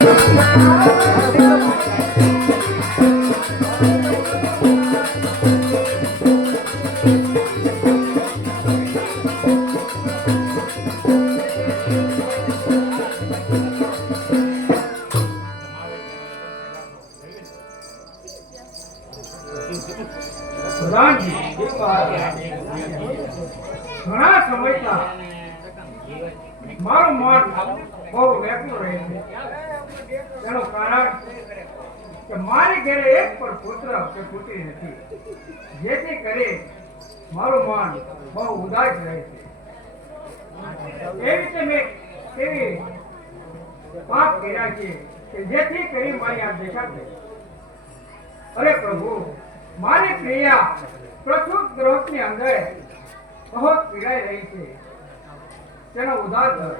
ઘણા સમયથી મારું મન બહુ વ્યાકુળ રહે છે. તેનું કારણ કે મારી ઘરે એક પણ પુત્ર કે પુત્રી નથી, જેથી કરી મારું મન બહુ ઉદાસ રહે છે. એ રીતે મેં કેવી પાપ કર્યા છે કે જેથી કરી મારી આ દશા થઈ. અરે પ્રભુ, મારી પ્રિયા પ્રચુર ગ્રહની અંદર બહુ પીડાઈ રહી છે, તેનો ઉદ્ધાર કર.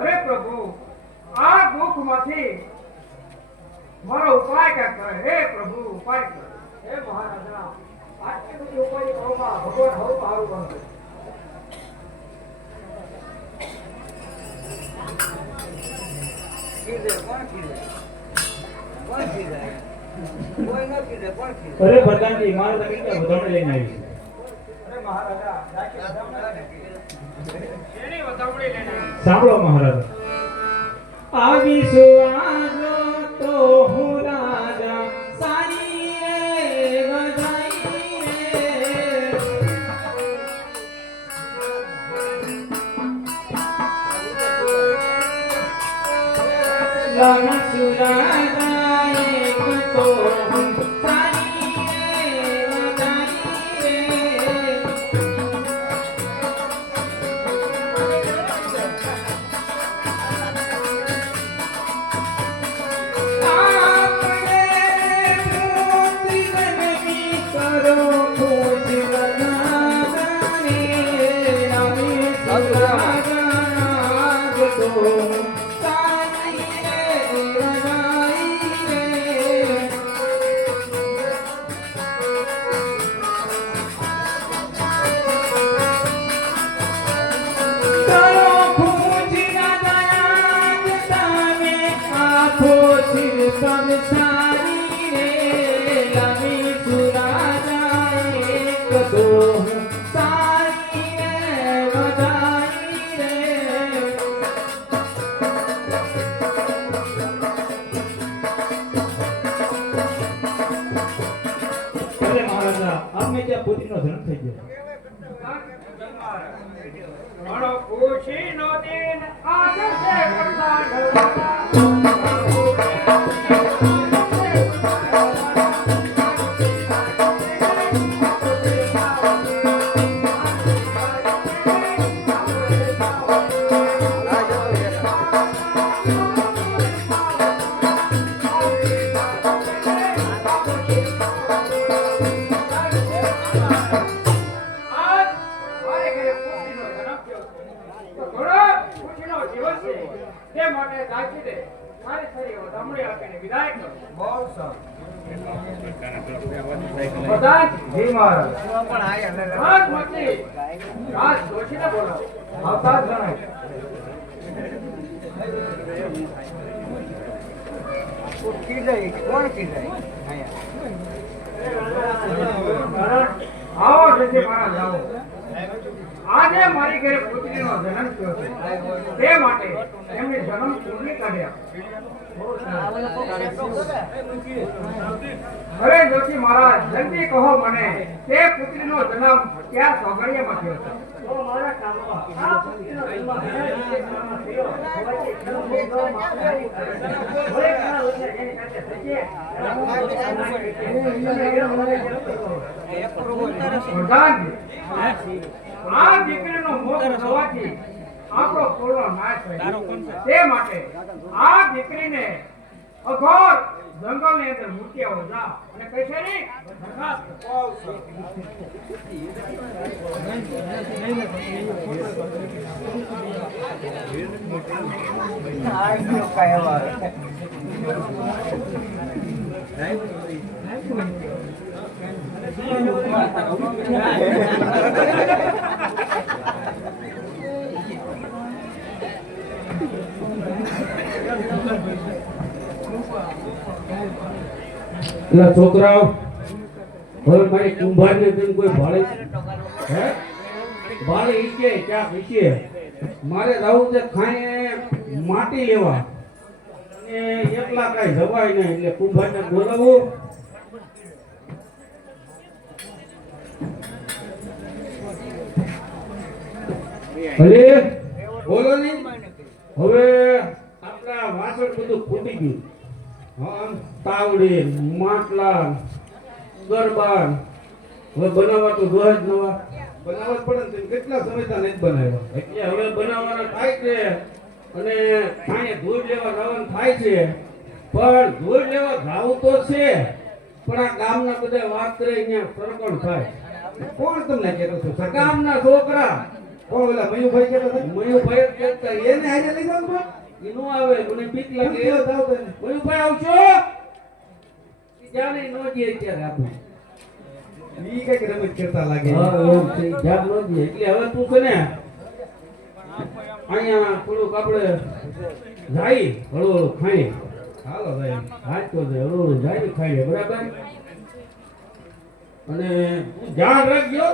અરે પ્રભુ, આ દુઃખમાંથી મારો ઉપાય કર. હે પ્રભુ, ઉપાય કર. હે મહારાજા, આટલી બધી ઉપાય કરવામાં ભગવાન હવે મારું બનશે. અરે પ્રધાનજી, મારે તમે ક્યાં વધામણી લઈને આવી છે? અરે મહારાજા, સાંભળો મહારાજા, આવી સુવાનો તો હું રાજા સારી રે વધાઈ રે લાના સુરાના એક તો પુત્રીનો જન્મ થઈ ગયો. ખુશી નો દિન આજે છે. આજે મારી ઘરે પુત્રીનો જન્મ થયો છે, તે માટે એમને જન્મ પૂર્ણ કર્યા. અરે જોશી મહારાજ, જલ્દી કહો મને, તે પુત્રીનો જન્મ ક્યાં સોગડિયામાં થયો છે? આ દીકરીનો મોહ થવાથી આપણો કુળનો નાશ થયો. તે માટે આ દીકરીને અઘોર જંગલની અંદર મૂકી આવો. જા અને કહેશે નહીં એટલે છોકરાઓ હવે મારી કુંભારને તેમ કોઈ ભાડે હે ભાડે ઈકે ક્યાંક ઈકે મારે જવું છે ખાઈને માટી લેવા અને એકલા કાંઈ જવાય નહીં એટલે કુંભારને બોલાવું. ભલે બોલો ને. હવે આપણા વાસણ બધું ફૂટી ગયું. હા તાવડી માટલા ગરબા હવે બનાવવા તો રોજ નવા બનાવવા જ પડે ને. કેટલા સમયથી નથી બનાવ્યા એટલે હવે બનાવવાના થાય છે અને ખાઈને ધૂળ લેવા જવાનું થાય છે. પણ ધૂળ લેવા જાવું તો છે પણ આ ગામના બધા વાત કરે અહીંયા સરકણ થાય. કોણ તમને કહેતો છો? ગામના છોકરા. કોણ ઓલા મયુભાઈ કહેતા હતા? મયુભાઈ કહેતા એને આજે લઈ જાવ તો ઈ નો આવે મને બીક લાગે. મયુભાઈ આવજો જાને નો જે અત્યારે આપણે ઈ કઈક રમત કરતા લાગે. હા એમ છે જાગ નો જે એટલે હવે તું છે ને અહીંયા થોડુંક આપણે જાય હળવું ખાઈ. હાલો ભાઈ હાથ તો હળવું જાય ખાઈએ બરાબર. અને ધ્યાન રાખજો.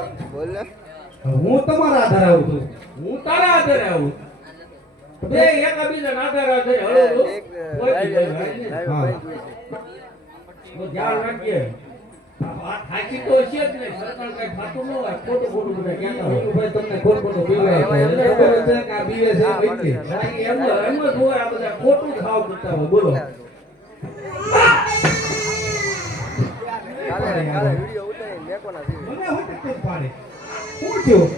હું તમારા આધારે આવું છું. હું તારા આધારે આવું. બે એકબીજાના આધારે આધારે હળવું હા ધ્યાન રાખજે. વાત સાચી તો છે જ ને સરકાર કઈ થાતું ન હોય. ખોટું ખોટું બધા કહેતા હોય. ભાઈ તમને ખોટ ખોટું પીવડાવે છે કે આ પીવે છે એટલે એમ જ હોય. આ બધા ખોટું ખાવ કરતા હોય. બોલો મને હોય તો પાડે શું થયું?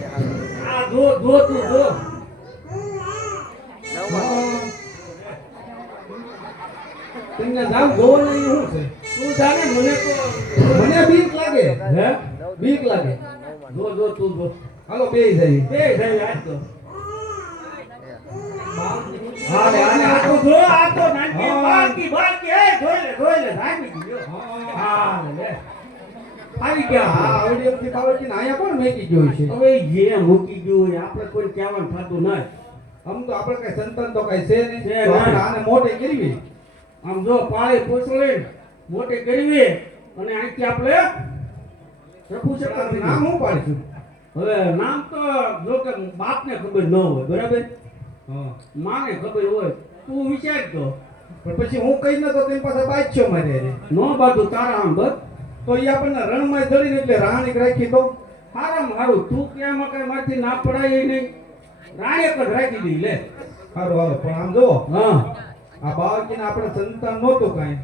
આ જો તું જો તમને જાવ જોવો નહીં શું છે? તું જાણે મને તો મને બીક લાગે. હે બીક લાગે. જો તું જો. હાલો બે જાય આજ તો. હા લે આ તો જો આ તો નાની બાકી એ જોઈ લે નાની ગયો. હા લે આવી ગયા. હા આવડી અમથી પાવડથી આયા કોણ મેકી ગયો છે? હવે જે મૂકી ગયું આપણે કોઈ કહેવાનું થતું નહીં. આમ તો આપણે કઈ સંતાન તો કઈ છે નહીં. તો આપણે આને મોટે કરવી. આમ જો પાળી પોસળી મોટે કરવી અને અહીંથી આપણે પ્રભુ શંકર નામ હું પાડીશું. હવે નામ તો જો કે બાપને ખબર ન હોય બરાબર. હા માને ખબર હોય. તું વિચાર તો પણ પછી હું કઈ ન તો તેની પાસે બાજ્યો મારે નો બાજુ તારા આમ બસ તો એ આપણને રણમાં ધરીને એટલે રાણી રાખી તો હારામ હારું. તું ક્યાં કઈ માંથી ના પડાય નહીં. રાણી જ રાખી દી લે. હારું હારું પણ આમ જો હા આ બાળકીને આપણે સંતાન નહોતું કાંઈ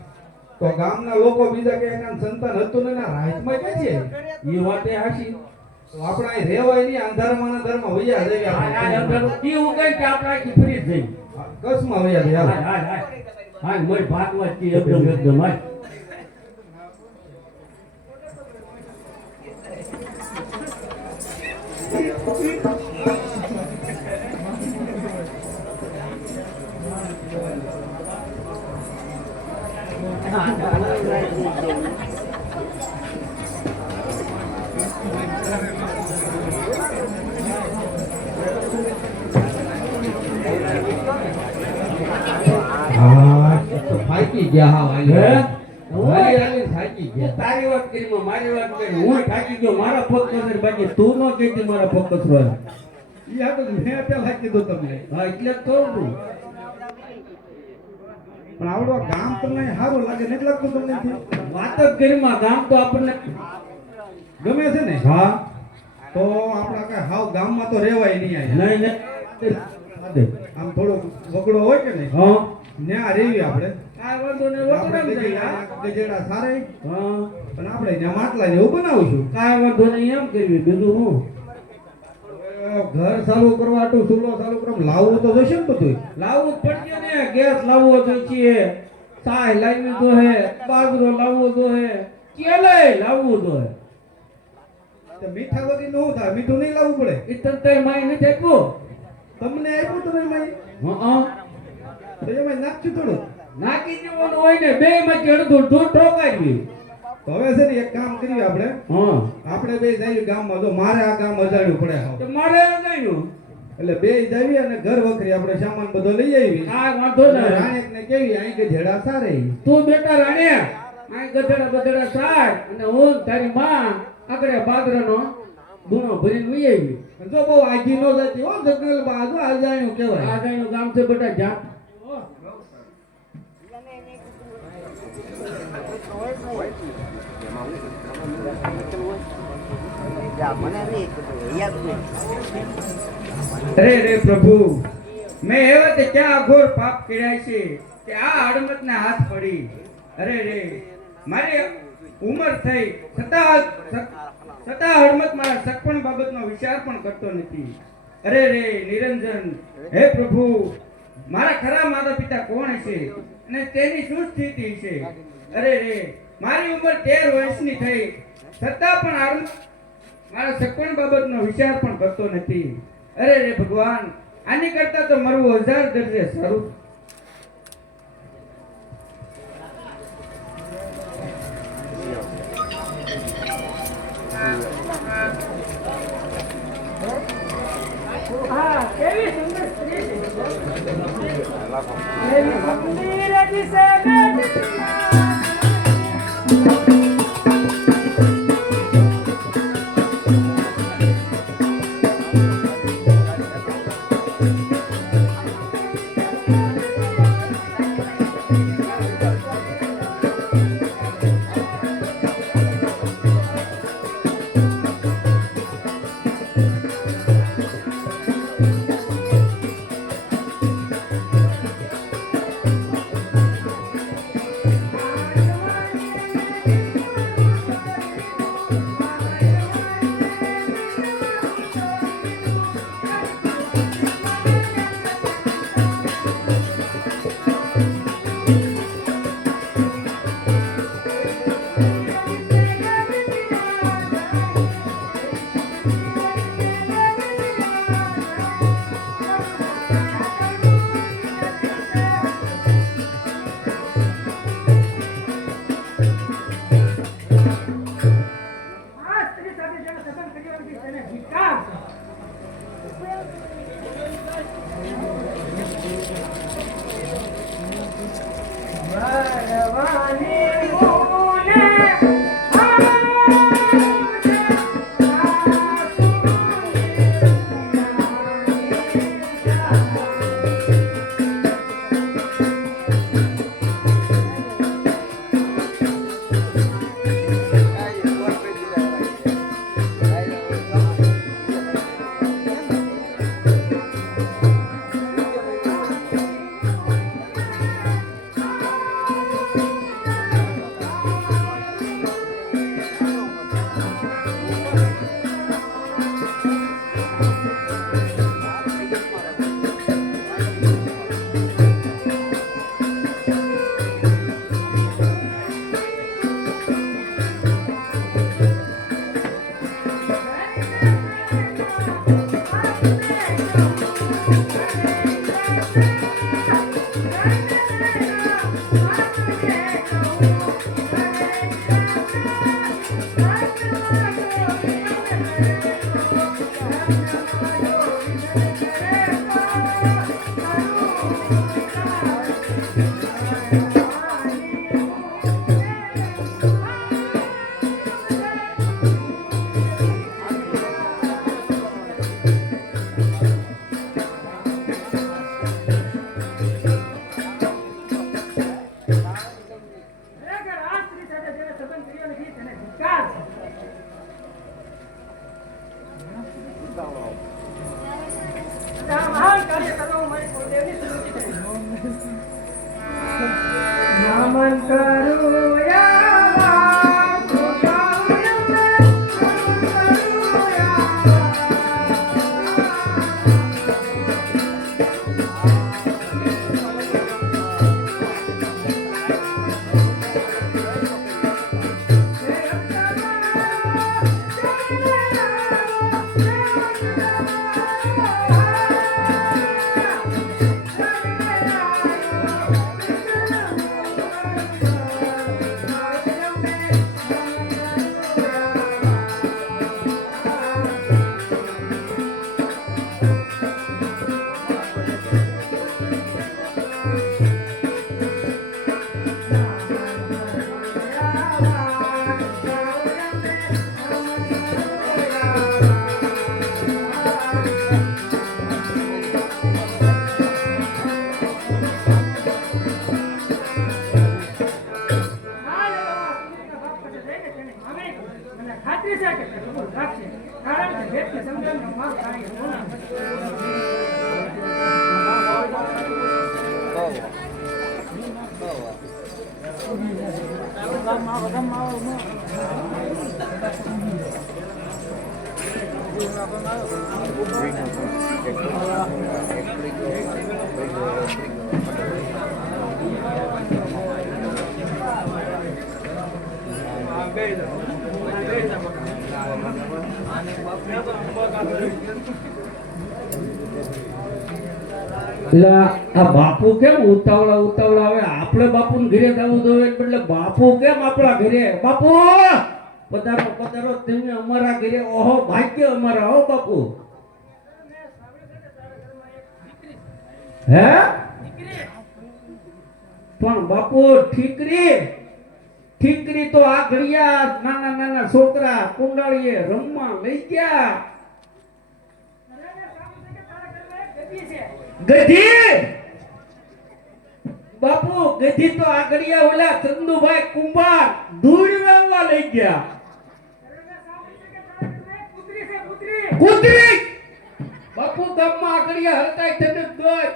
તો ગામના લોકો બીજા કે એના સંતાન હતું ને રાજમાં કે છે એ વાતે હાચી. તો આપણે અહીં રહેવાય નહીં. અંધારામાં અંધારામાં વૈયા જઈએ. કેવું કઈ કે આપણે આખી ફરી જ જઈ કસમાં વૈયા જઈએ. હા મોય ભાગવત કી એકદમ હાય. થાકી ગયા હા વાલી થાકી ગયા. તારી વાત કરી મારી વાત કરી હું થાકી ગયો. મારા પગ કસર બાકી તું નો કહેતી મારા પગ કસરવા. ઈ આ તો મેં પેલા કીધું તમને. હા એટલે જ કહું છું. પણ આવડો ગામ તમને સારું લાગે નથી લાગતું તમને? વાત જ કરી ગામ તો આપણને ગમે છે ને. હા તો આપણા કઈ હાવ ગામમાં તો રહેવાય નહીં. નહીં આમ થોડો વગડો હોય કે નહીં હા ન્યા રેવી આપણે કાઈ વાંધો નહીં. ગજેડા સારા હા પણ આપણે ત્યાં માટલા જેવું બનાવશું. કાઈ વાંધો નહીં એમ કરવી. બીજું હું ઘર ચાલુ કરવા આટલું ચૂલો ચાલુ કરવા લાવવું તો જોઈશે ને. બધું લાવવું જ પડશે ને. ગેસ લાવવો જોઈએ, ચાય લાવવી જોઈએ, બાજરો લાવવો જોઈએ, કેલે લાવવું જોઈએ. તો મીઠા વગર નું થાય? મીઠું નહીં લાવવું પડે? એ તને માય નથી આપ્યું? તમને આપ્યું તમે માય? હા તો એમાં નાખશું થોડું. નાખી દેવાનું હોય ને. બે માંથી અડધું દૂધ ઠોકાવી. તો હવે છે ને એક કામ કરીએ આપણે. હા આપણે બે જઈએ ગામમાં. તો મારે આ ગામ અજાણ્યું પડે. તો મારે અજાણ્યું એટલે બે જઈએ અને ઘર વખરી આપણે સામાન બધો લઈ આવી. હા વાંધો નહીં. રાણેક ને કેવી અહીં કે જેડા સારે તું બેટા રાણે આ ગધેડા બધેડા સાર અને હું તારી માં આગળ બાદરાનો ગુનો ભરીને વહી આવી. જો બહુ આજી નો જતી હો જંગલ બાજુ આજાણ્યું કહેવાય. આગાઈનું ગામ છે બેટા જા. અરે રે પ્રભુ, મેં એવા તે ક્યાં અઘોર પાપ કર્યા છે કે આ હડમતના હાથ પડી. અરે રે, મારી ઉંમર થઈ છતાં હડમત મારા સગપણ બાબતનો વિચાર પણ કરતો નથી. અરે રે નિરંજન, હે પ્રભુ, મારા ખરા માતા પિતા કોણ છે અને તેની શું સ્થિતિ છે? અરે રે, મારી ઉંમર 13 વર્ષની થઈ છતાં પણ મારા સગપણ બાબતનો વિચાર પણ કરતો નથી. અરે રે ભગવાન, આની કરતા તો મરવું 1000 દરજે સારું. હા, કેવી સુંદર સ્ત્રી છે. એવી મંદિર જ સગત નમન કરું યા એટલે આ બાપુ કેમ ઉતાવળા ઉતાવળા આવે? આપણે બાપુને ઘરે જવું જોઈએ એટલે બાપુ કેમ આપણા ઘરે? બાપુ પધારો પધારો, તમે અમારા ઘરે. ઓહો ભાગ્ય અમારા. હો બાપુ. હે પણ બાપુ ઠીકરી ઠીકરી તો આ ઘડિયા નાના નાના છોકરા કુંડાળીએ રમવા લઈ ગયા. ગધી બાપુ, ગધી તો આ ઘડિયા ઓલા ચંદુભાઈ કુંભાર ધૂળ રમવા લઈ ગયા. કૂતરી બાપુ ગામમાં આ ઘડિયા હરતાય થઈને ગઈ.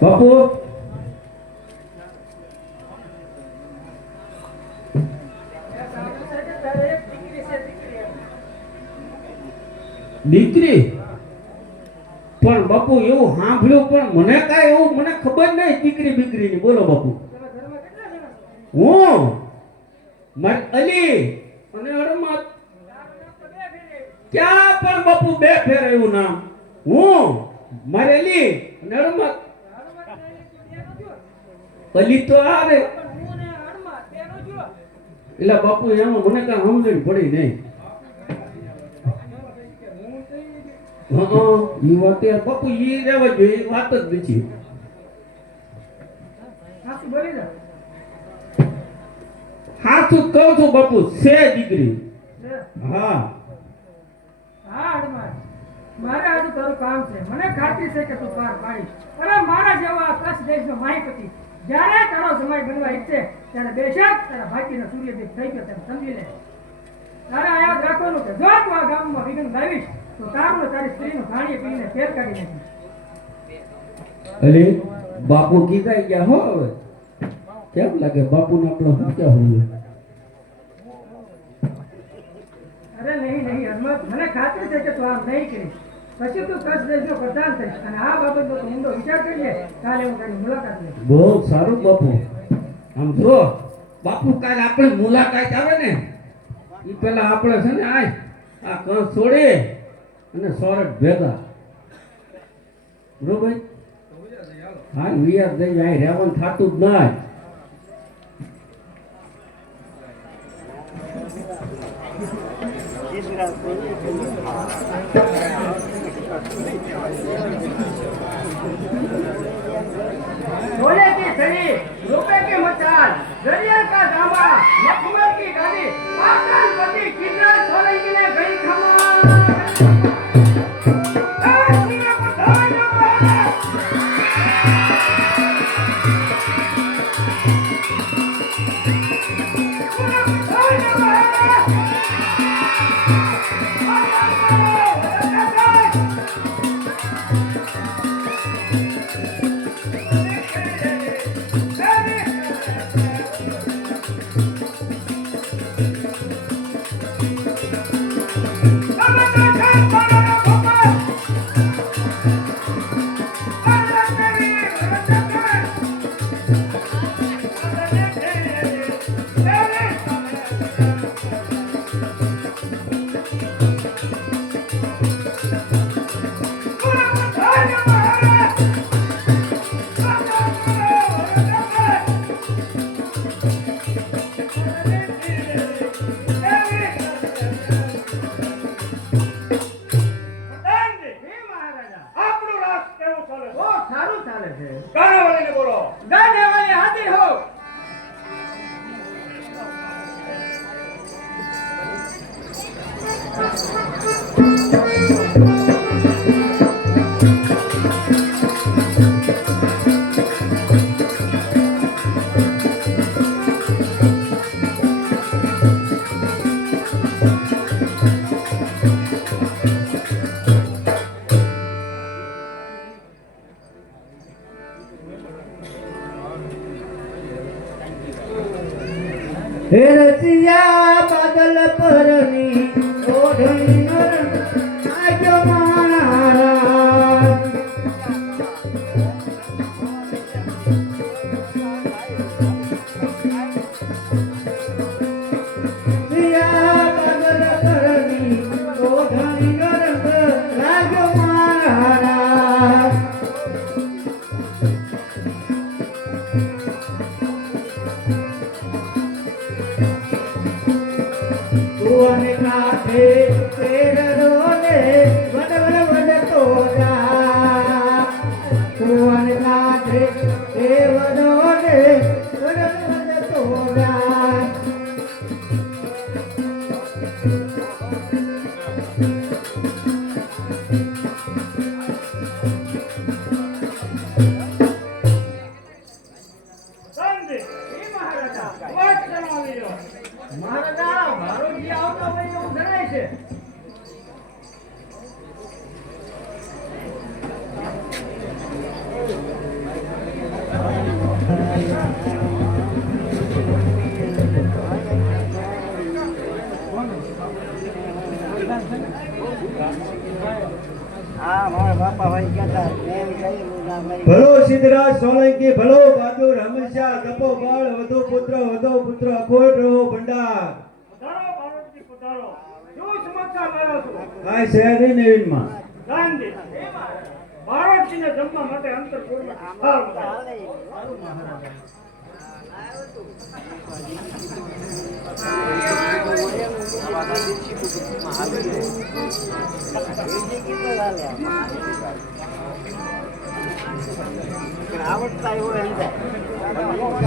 બાપુ દીકરી પણ બાપુ એવું સાંભળ્યું પણ મને કાંઈ એવું મને ખબર નહીં દીકરી બીકરીની. બોલો બાપુ. હું મારી અલી અને અરમત ક્યાં પણ બાપુ બે ફેર એવું નામ. હું મારી અલી અને અરમત. અલી તો આ રે એટલે બાપુ એમાં મને કાંઈ સમજણ પડી નહીં. ઈ વાત બાપુ ઈ રહેવા જોઈએ, એ વાત જ નથી. હાચું કહું છું બાપુ, છે દીકરી. હા મારે આજે તારું કામ છે. મને ખાતરી છે કે તું પાર પાડીશ. અરે મારા જેવા કચ્છ દેશનો માહીપતિ જ્યારે તારો સમય બનવા ઈચ્છે ત્યારે બેશક તારા ભાઈનો સૂર્યદેવ થઈ ગયો તેમ સમજી લે. તારે યાદ રાખવાનું કે જો તું આ ગામમાં વિઘ્ન લાવીશ તો તારું ને તારી સ્ત્રીનું ઘાણીએ પીને ફેર કાઢી નાખીશ. અરે બાપુ કીધા ગયા હો. હવે કેમ લાગે બાપુને આપણો શું ક્યાં હોય? અરે નહીં નહીં હરમત, મને ખાતરી છે કે તું આમ નહીં કરીશ. પછી તું કચ્છ દેશનો પ્રધાન થઈશ અને આ બાબતનો તું ઊંડો વિચાર કરીએ. કાલે હું તારી મુલાકાત લઈશ. બહુ સારું બાપુ. આમ જો બાપુ કાલે આપણે મુલાકાત આવે ને એ પેલા આપણે છે ને આ કંસ છોડી અને સોરઠ ભેગા બરોબર. હા વિયાર જઈ અહીં રહેવાનું થતું જ ના. सोने की छड़ी, रुपए की मचान, दरिया का दामा, मखमल की गाड़ी, आकाश पति किरण सोलंकी ने गई खमा। હે રસિયા બાદલ પરની ઓઢણી આજો મારા રસિયા બાદલ પરની ઓઢણી આજો મારા ભુવન કાંઠે તેર રોલે વડ વડ વડ તોરા ભુવન કાંઠે દેવ રોલે વડ વડ તોરા શાંતિ. એ મહારાજા વાત જણાવી લો. મહારાજા ભારોજી આવતા હોય એવું જણાય છે. ભલો સિદ્ધરાજ સોલંકી ભલો બહાદુર હંમેશા ગપો બાળ વધુ પુત્ર અખોટ રહો ભંડાર પધારો ભારોજી પધારો. શું સમાચાર લાવ્યો છો? આ શહેરની નવીનમાં શાંતિ. ભારોજીને જમવા માટે અંતર પૂર્વક સારું બતાવો.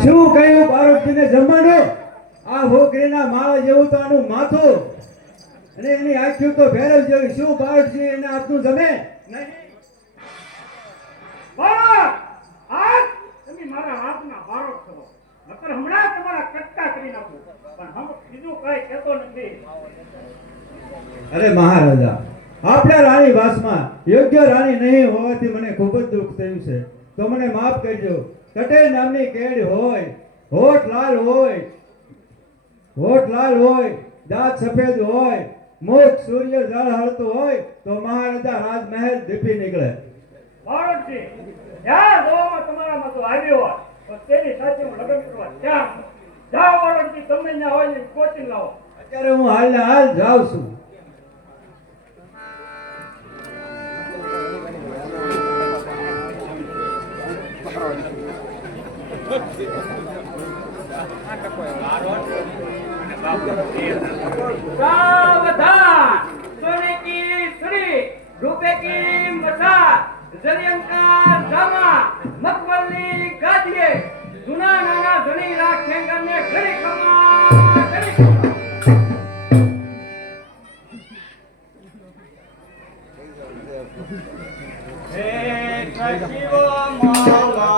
શું કહ્યું બારોટજીને જમવાનું આ હોકરીના માળા જેવું તો આનું માથું અને એની આંખો તો ભેરવ જેવી શું બારોટજી એને આપનું જમે નહીં ભારત! આજ તમે મારા હાથના ભારોટ કરો. નકર હમણાં તમારા કટકા કરી નાખું. પણ હમ બીજું કઈ કહેતો નથી. અરે મહારાજા આપણા રાણી વાસમાં યોગ્ય રાણી નહીં હોવાથી મને ખૂબ જ દુઃખ થયું છે તો મને માફ કરજો કટેલ નામની કેડ હોય હોઠ લાલ હોય દાંત સફેદ હોય મુખ સૂર્ય જળ હળતું હોય તો મહારાજા રાજમહેલ દીપી નીકળે ભારતજી, જ્યાં જોવામાં તમારામાં તો આવ્યો હોય તો તેની સાથે હું લગ્ન કરવા ત્યાં છું. જાઓ ભારતજી, તમે ત્યાં હોય ને કોચિંગ લાવો. અત્યારે હું હાલને હાલ જાઉં છું सावधान सोने की सुरी रुपए की मसाल जलियन का जामा मकबली गादिए जुना नाना धनी राखेंगे ने घड़ी कमा घड़ी कमा हे कशिवो माला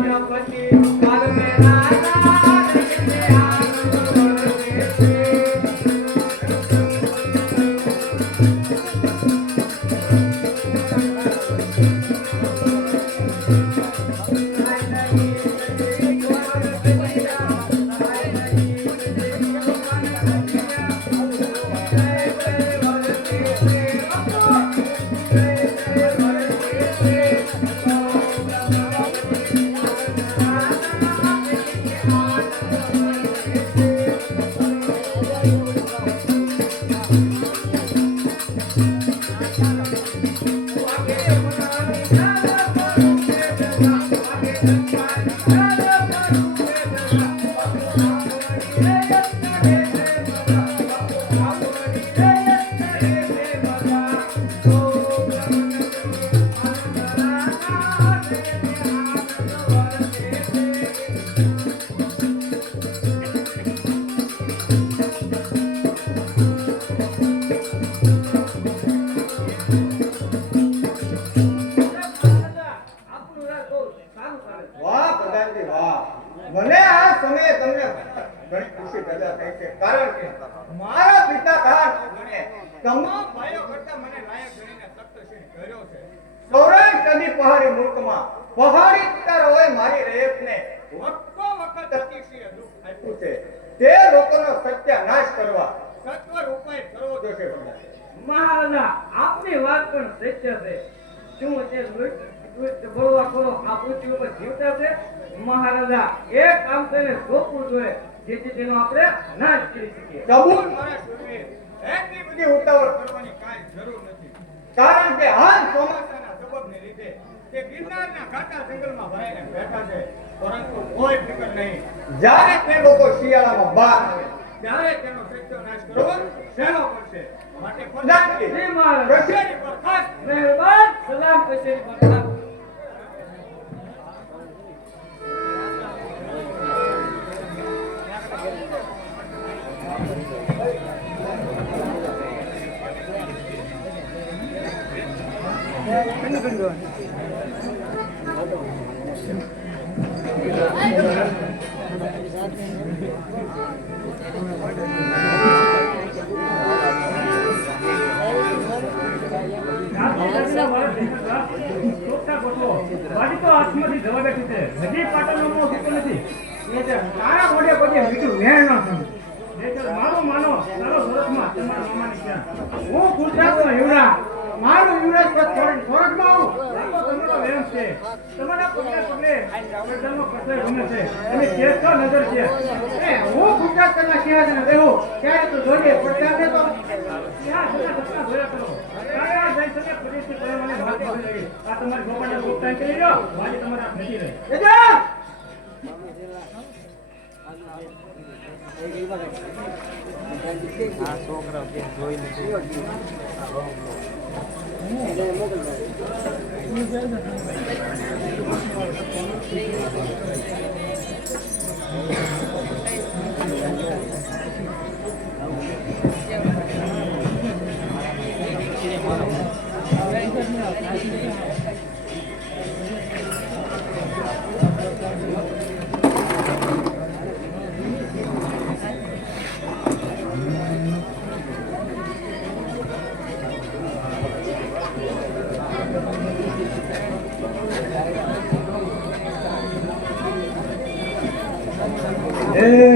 મન પતિ પાલવે રાધા ને આનંદ વરસે છે. વાહ પ્રધાનજી વાહ. મને આ સમયે તમને ઘણી ખુશી પેદા થઈ છે, કારણ કે મારા પિતા દાન મને તમામ ભાઈઓ કરતા મને લાયક ગણીને સપ્તશીલ કર્યો છે. સૌરાષ્ટ્ર નદી પહાડી મુલ્કમાં પહાડી વિસ્તારોએ મારી રયતને વખતો વખત અતિશય દુઃખ આપ્યું છે. તે લોકોનો સત્યાનાશ કરવા સત્વર ઉપાય કરવો જોશે પ્રધાનજી. મહારાજા આપની વાત પણ સત્ય છે. શું તે બોલવા કરો આ પૃથ્વી ઉપર જીવતા છે? મહારાજા એક કામ તેને સોંપવું જોઈએ જેથી તેનો આપણે નાશ કરી શકીએ. કબૂલ મારા શૂરવીર. એટલી બધી ઉતાવળ કરવાની કાંઈ જરૂર નથી, કારણ કે હાલ ચોમાસાના સબબને લીધે તે ગિરનારના ઘાટા જંગલમાં ભરાઈને બેઠા છે. પરંતુ કોઈ ફિકર નહીં, જ્યારે તે લોકો શિયાળામાં બહાર આવે ત્યારે તેનો સત્યાનાશ કરવો સહેલો પડશે. માટે પ્રધાનજી જી મહારાજ. કચેરી પર ખાસ મહેરબાન સલામ કચેરી પર ખાસ. હજી પાટણનો મોહ સૂતો નથી. તારા મોઢે પછી મીઠું વેણ ન સમજ. મારું માનો તારો સુરતમાં તમારા મામાની ત્યાં. હું ગુજરાતનો યુવરાજ. મારું યુવરાજ પદ છોડીને સુરતમાં આવું. આ તો તમારો વેમ છે. તમારા પગલે પગલે પ્રજાનો પ્રશ્ન ગમે છે. તમે જે તો નજર છે. હું ગુજરાતના સિંહાસને બેહું ત્યારે તો જોઈએ પડતા તો ત્યાં જતા જતા જોયા કરો. કયા જઈ શકે પરિસ્થિતિ પ્રમાણે વાત કરી રહી. આ તમારી ગોપાળને ગોપતાન કરી લો. વાલી તમારા હાથ નથી રહી.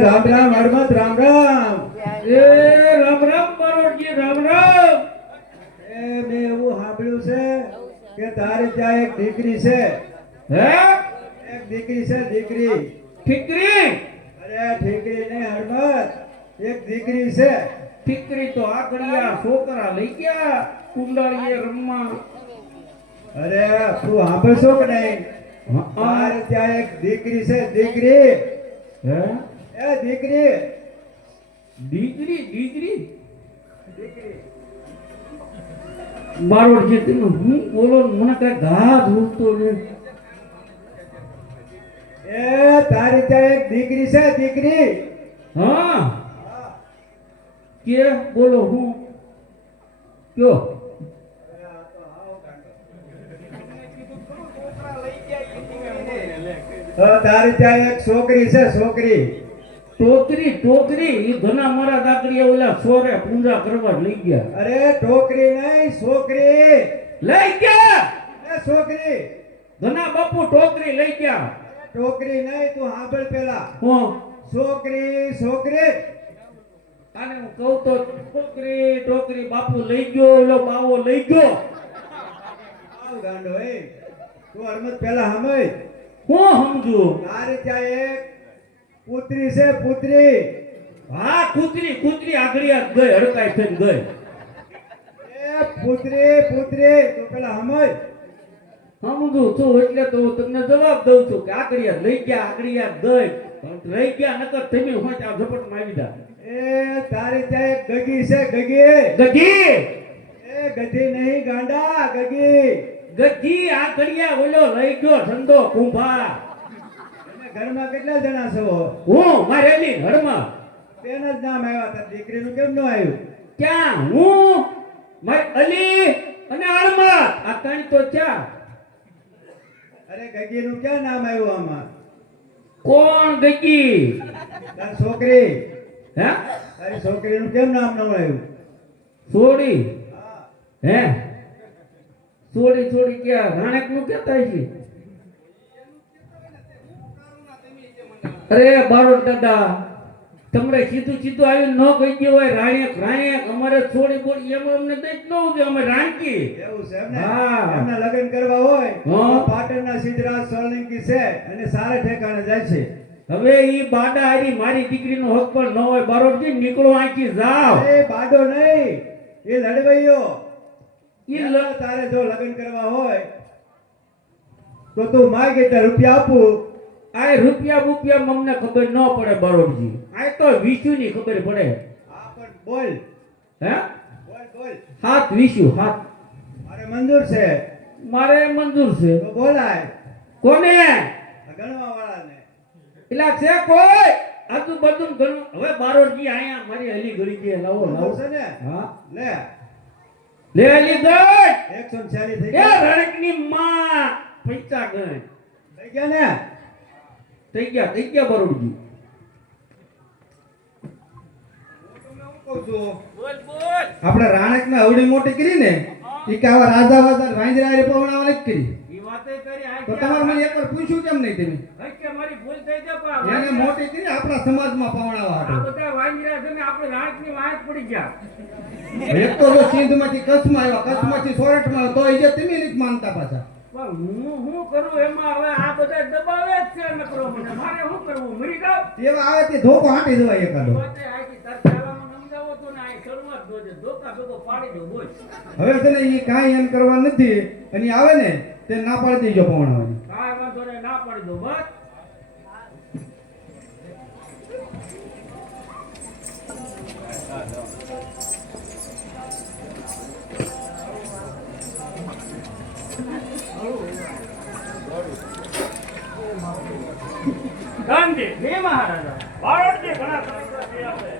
રામ રામ હડમત રામ રામ. રામ રામ બારોટજી રામ રામ. મેં એવું સાંભળ્યું છે કે તારી ત્યાં એક દીકરી છે. હે એક દીકરી છે, દીકરી. ઠીકરી? અરે ઠીકરી નહીં હડમત, એક દીકરી છે. ઠીકરી તો આગળિયા છોકરા લઈ ગયા કુંડાળીએ રમવા. અરે તું સાંભળશો કે નહીં? તારે ત્યાં એક દીકરી છે, દીકરી. હે એ દીકરી. દીકરી દીકરી બારોટજી તમે હું બોલો ને મને કઈ ઘા ધૂળતો ને. એ તારી ત્યાં એક દીકરી છે, દીકરી. હા કે બોલો હું કયો? તારે ત્યાં એક છોકરી છે છોકરી ટોકરી ઈ ઘણા મારા દાકડીયા ઓલા સોરે પૂંજા કરવા લઈ ગયા. અરે છોકરી નહીં છોકરી લઈ ગયા એ છોકરી ઘણા બાપુ ટોકરી લઈ ગયા. છોકરી નહીં તું સાંભળ પેલા હું છોકરી આને હું કહું તો ટોકરી બાપુ લઈ ગયો ઓલો બાવો લઈ ગયો. આવ ગાંડો એ તું હરમત પેલા સમજ હું સમજુ. તારે ત્યાં એક પુત્રી છે પુત્રી હા કૂતરી આગળિયા ગઈ હડકાઈ થઈને ગઈ. એ પુત્રી તું પેલા સમજ સમજુ છું એટલે તો હું તમને જવાબ દઉં છું કે આગળિયા લઈ ગયા આગળિયા ગઈ રહી ગયા નકર તમે હોય ત્યાં ઝપટમાં આવી જા. એ તારે ત્યાં એક ગગી છે ગગી એ ગધી નહીં ગાંડા ગગી આગળિયા ઓલો લઈ ગયો ધંધો કુંભા. અને ઘરમાં કેટલા જણા છો હું મારેલી હડમાં બેન જ નામ આવ્યા તાર દીકરીનું કેમ ન આવ્યું ક્યાં હું મારી અલી અને અળમત આ ત્રણ તો ચાર. અરે ગગીનું ક્યાં નામ આવ્યું આમાં કોણ ગગી તાર છોકરી હે તારી છોકરીનું કેમ નામ ન આવ્યું છોડી હે છોડી ક્યાં રાણેક નું કેતા છે. અરે બારોટ દાદા તમને સીધું આવીને ન કહી ગયો હોય રાણેક અમારે છોડી બોડી એમ અમને દઈ જ ન હોય અમે રાણકી. એવું છે એમને હા. એમના લગ્ન કરવા હોય હા. તો પાટણના સિદ્ધરાજ સોલંકી છે અને સારા ઠેકાણે જાય છે હવે ઈ બાડા હારી મારી દીકરીનો હક પણ ન હોય બારોટજી નીકળો આંકી જાવ. એ બાડો નહીં એ લડવૈયો ઈ તારે જો લગ્ન કરવા હોય તો તું માગે તો રૂપિયા આપું આ રૂપિયા અમને ખબર ન પડે બારોટજી. આ તો વિષ્ણુની ખબર પડે. હા પણ બોલ હે બોલ હાથ વિષ્ણુ હાથ મારે મંજૂર છે મારે મંજૂર છે. તો બોલાય કોને ગણવા વાળાને એલા છે કોઈ આજુબાજુ ઘણું. હવે બારોટજી આયા મારી હલી ગળી છે લાવો છે ને હા લે લે હલી ગઈ 146 થઈ એ ગયા રણકની માં પૈસા ગઈ થઈ ગયા ને થઈ ગયા બારોટજી. કહું છું બોલ આપણે રાણકને અવડી મોટી કરી ને ઈ કે આવા રાજા વાજા વાંદરા હારે પવણાવા નથી કરી ઈ વાતે કરી આ તો તમારે મને એકવાર પૂછ્યું કેમ નહીં તમે કે મારી ભૂલ થઈ છે પણ એને મોટી કરી આપણા સમાજમાં પવણાવા આ હાટુ બધા વાંજરા છે ને આપણે રાણકની વાંચ પડી ગયા. એક તો જો સિંધમાંથી કચ્છમાં આવ્યા કચ્છમાંથી સોરઠમાં આવ્યા, તો એ જે તમે નથી માનતા પાછા પણ હું કરું એમાં હવે આ બધા દબાવે જ છે નકરો મને મારે શું કરવું મરી જાવ. એવા આવે તે ધોકો હાંટી દેવાય એકાદો. વાતે આખી તરસાવામાં સમજાવો તો ને આ શરૂઆત જોજે ધોકા ભેગો પાડી દો બોલ. હવે છે ને એ કાંઈ એમ કરવા નથી અને ઈ આવે ને તે ના પાડી દેજો પવણાવાની. કાંઈ વાંધો નહીં ના પાડી દો બસ. ગાંધી હે મહારાજા બારોટજી ઘણા સંસ્કાર થયા છે.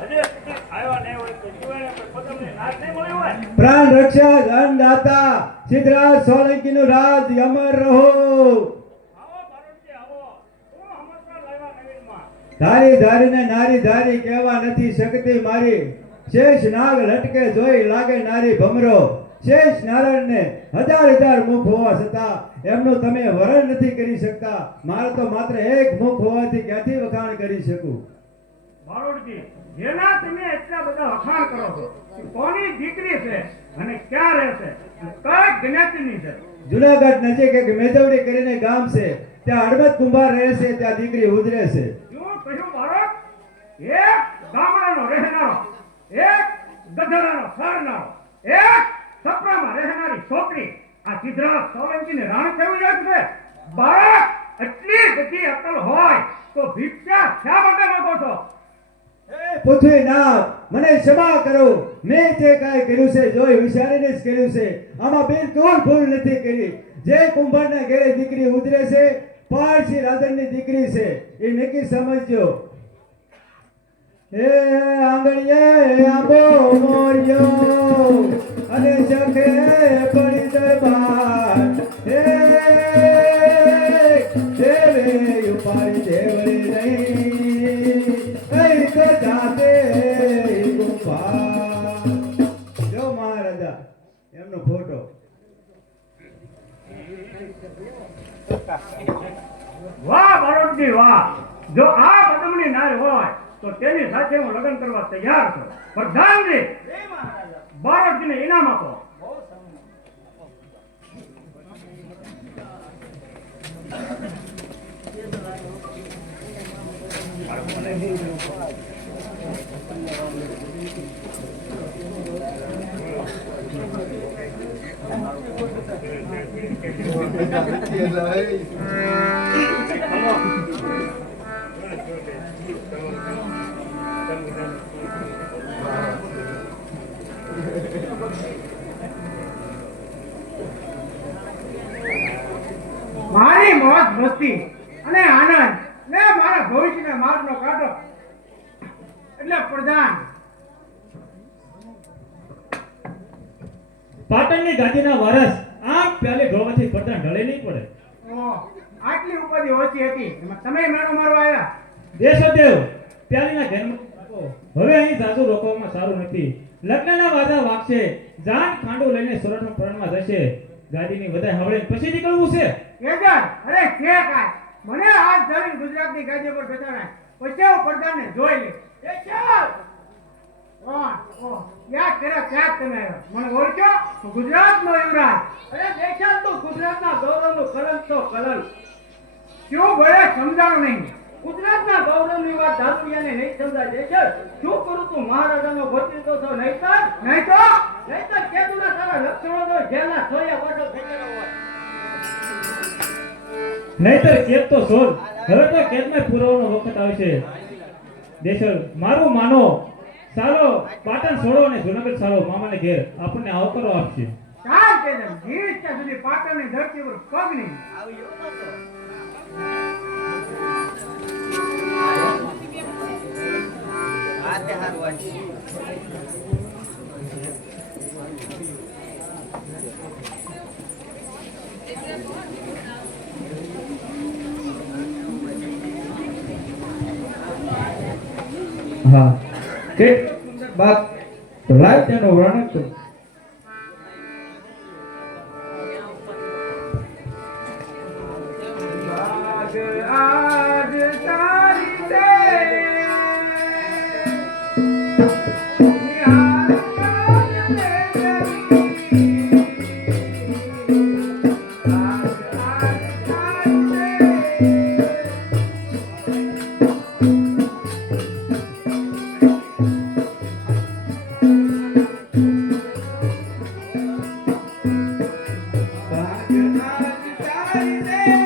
હજી સુધી આવ્યા નહીં હોય તો જીવાને કોઈ પદમને નાશ નહીં મળ્યો હોય. પ્રાણ રક્ષક અન્નદાતા સિદ્ધરાજ સોલંકીનું રાજ અમર રહો આવો બારોટજી આવો. શું સમાચાર લાવ્યા નવીનમાં? ધારી ધારીને નારી ધારી કહેવા નથી શકતી મારી શેષ નાગ લટકે જોઈ લાગે નારી ભમરો શેષ નારાયણને હજાર મુખ હોવા છતાં એમનું તમે વરણ નથી કરી શકતા મારે તો માત્ર એક મુખ હોવાથી ક્યાંથી વખાણ કરી શકું બારોટજી જેના તમે એટલા બધા વખાણ કરો છો કે કોની દીકરી છે અને ક્યાં રહેશે અને કઈ જ્ઞાતિની છે? જુનાગઢ નજીક એક મેજવડી કરીને ગામ છે ત્યાં હડમત કુંભાર રહે છે ત્યાં દીકરી ઉજરે છે શું કહ્યું બારોટ? એક ગામડાનો રહેનારો, એક ગધેડાનો સરનારો, એક સપનામાં રહેનારી છોકરી આ સિદ્ધરાજ સોલંકીને રાણ થયું જાય છે. બાળક એટલી બધી અકલ હોય તો ભિક્ષા શા માટે માંગો છો? પૃથ્વીનાથ મને ક્ષમા કરો મેં જે કાંઈ કર્યું છે જોઈ વિચારીને જ કર્યું છે આમાં બિલકુલ ભૂલ નથી કરી જે કુંભારના ઘરે દીકરી ઉતરે છે પારસી રાધનની દીકરી છે એ નક્કી સમજજો હે આંગણીએ આંબો મોર્યો અને ચખે પડી દરબાર હે દેવે પદમની વાહ, જો આ પદમની નાર હોય તો તેની સાથે હું લગ્ન કરવા તૈયાર છું. પ્રધાનજી, બાળકને ઇનામ આપો. મારી મોજ મસ્તી અને આનંદ ને મારા ભવિષ્યના માર્ગનો કાંટો એટલે પ્રધાન. પાટણની ગાદીના વારસ આમ પ્યાલે ઢોવાથી પ્રધાન ઢળે નહીં પડે. ઓહ, આટલી ઉપાધિ ઓછી હતી, એમાં તમે મેળો મારવા આવ્યા. દેશોદેવ પ્યાલીના ઘરમાં રાખો. હવે અહીં જાજુ રોકવામાં સારું નથી. લગ્નના વાદા વાગશે, જાન ખાંડું લઈને સુરતમાં પરણવા જશે. ગાદીની વધાય હવળે પછી નીકળવું છે. કેજર, અરે કે કાય મને હાથ ધરીને ગુજરાતની ગાદી પર બેસાડાય, પછી હું પ્રધાનને જોઈ લે. કેજર! કોણ? ઓહ, યાદ કર્યા ક્યાંક તમે આવ્યા. મને ઓળખ્યો? હું ગુજરાતનો યુવરાજ. અરે દેશાલ તું ગુજરાતના ગૌરવનું કલંક તો કલંક. શું ભલે સમજાણું નહીં. ગુજરાતના ગૌરવની વાત ધાતુરિયાને નહીં સમજાય. દેશર, શું કરું તું મહારાજાનો ભત્રીજો છો? નહીતર કેદુના તારા લક્ષણો તો જેલના સોયા પાછો થઈ ગયેલો હોય. નહીતર કેદ તો સોલ. હવે તો કેદમાં પુરવાનો વખત આવશે. દેશર મારું માનો, સાલો પાટણ છોડો અને જુનાગઢ સાલો મામાને ઘેર આપણને આવકારો આપશે. ચાલ કેજર, જીવ ત્યાં સુધી પાટણની ધરતી પર પગ નહીં. હા કે બાપ તો લાય તેનો વર્ણન કર. આજ તારી છે નિહાર કાજને જરી. આજ તારી છે.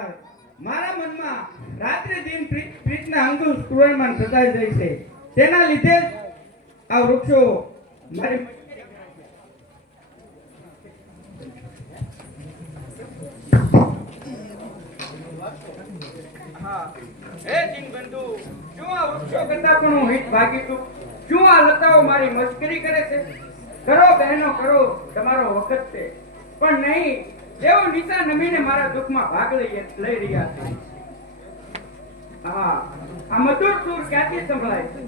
પર મારા મનમાં રાત્રે દિન પ્રીતના અંકુર સ્ફુરણમાં સદાય જાય છે. તેના લીધે જ આ વૃક્ષો મારી હે જીનબંધુ, શું આ વૃક્ષો કરતા પણ હું હિત ભાગી છું? શું આ લતાઓ મારી મસ્કરી કરે છે? કરો બહેનો કરો, તમારો વખત છે, પણ નહીં. જેવો નિશા નમીને મારા દુઃખમાં ભાગ લઈ રહ્યા છે. હા, આ મધુર સૂર ક્યાંથી સંભળાય છે?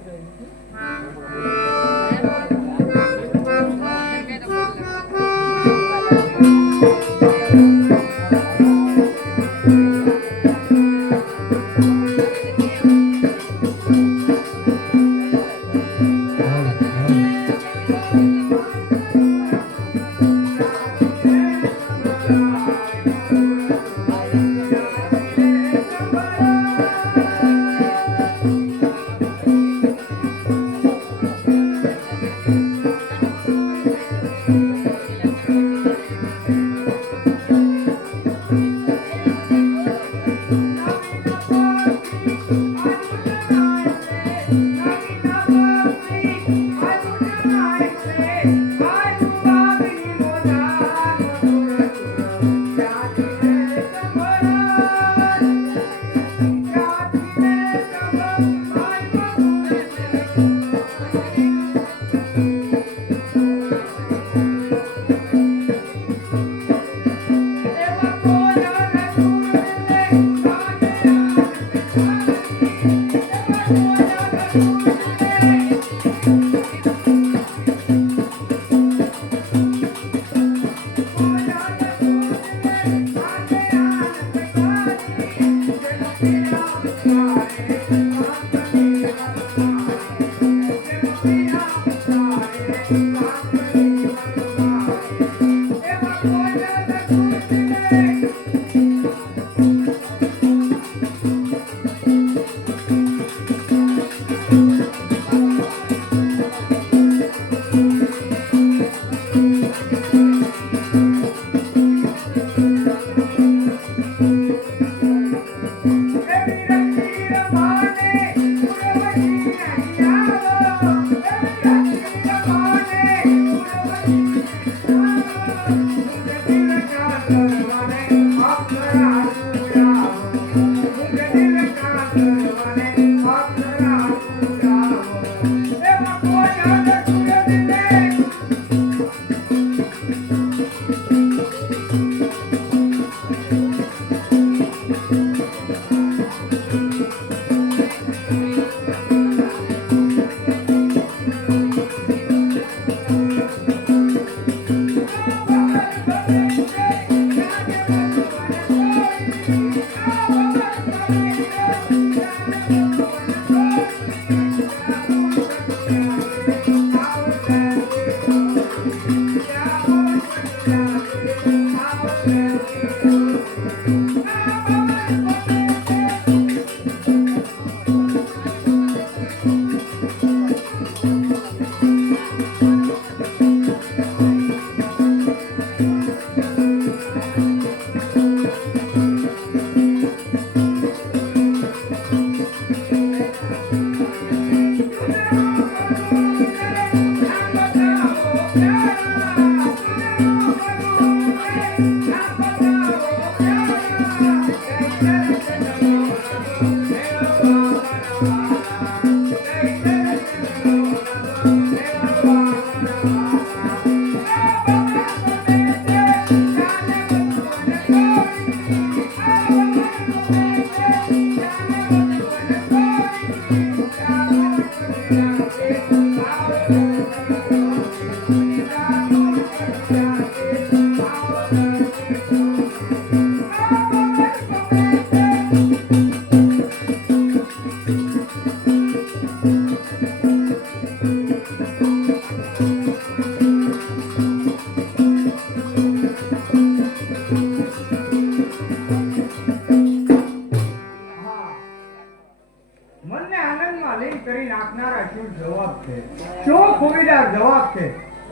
શું ખુબીદાર જવાબ છે?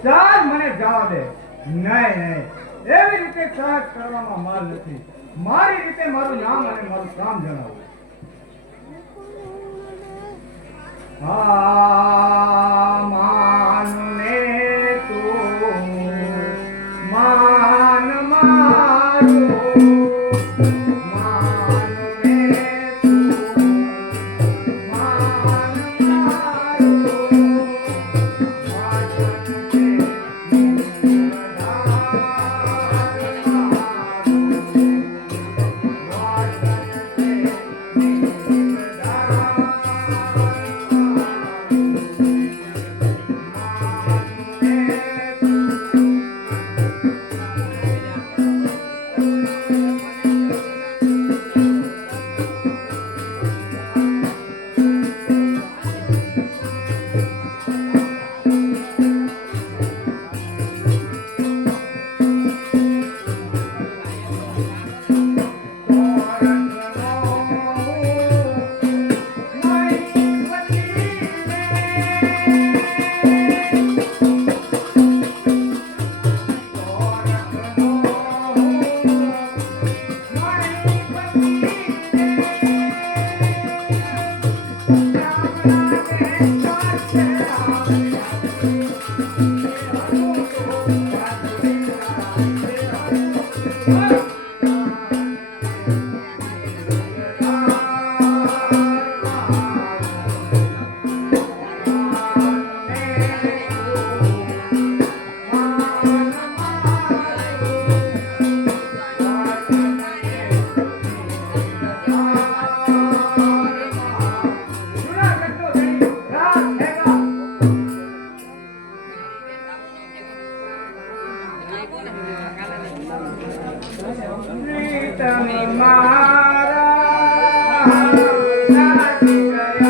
ચાલ મને જવા દે. નહીં નહીં, એવી રીતે સહજ કરવામાં માલ નથી. મારી રીતે મારું નામ અને મારું કામ જણાવો. માનને તું માન મારું, માનને તું માન મારું, વાચન છે પ્રીતમ મારા નાચી ગયા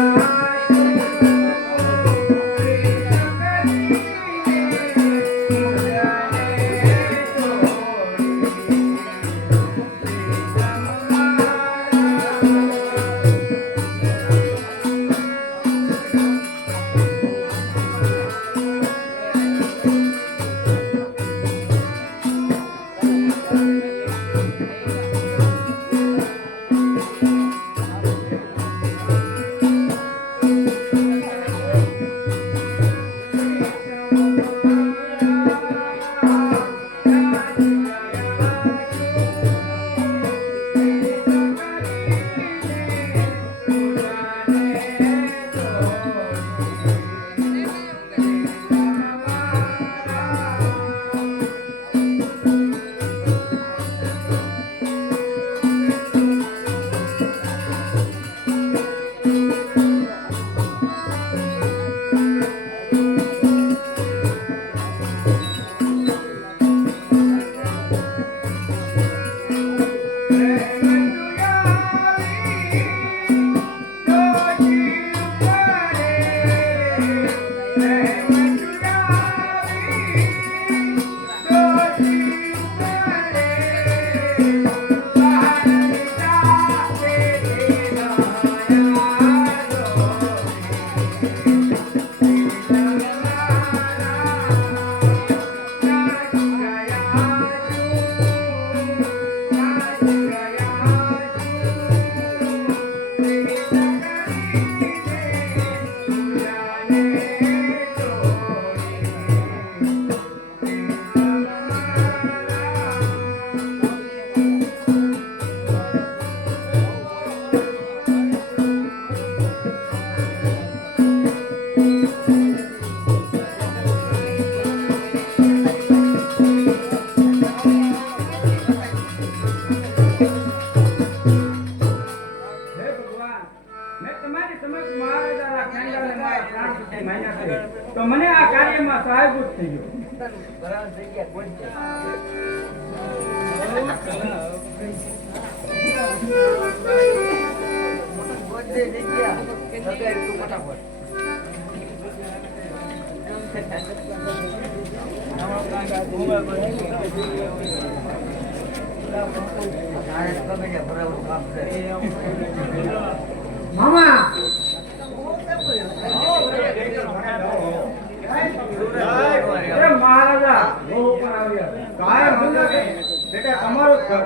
તો મને આ કાર્યમાં સહાયભૂત થઈ મામા મહારાજા આવ્યા કાંઈ વાંધો નહીં. બેટા તમારું જ ઘર.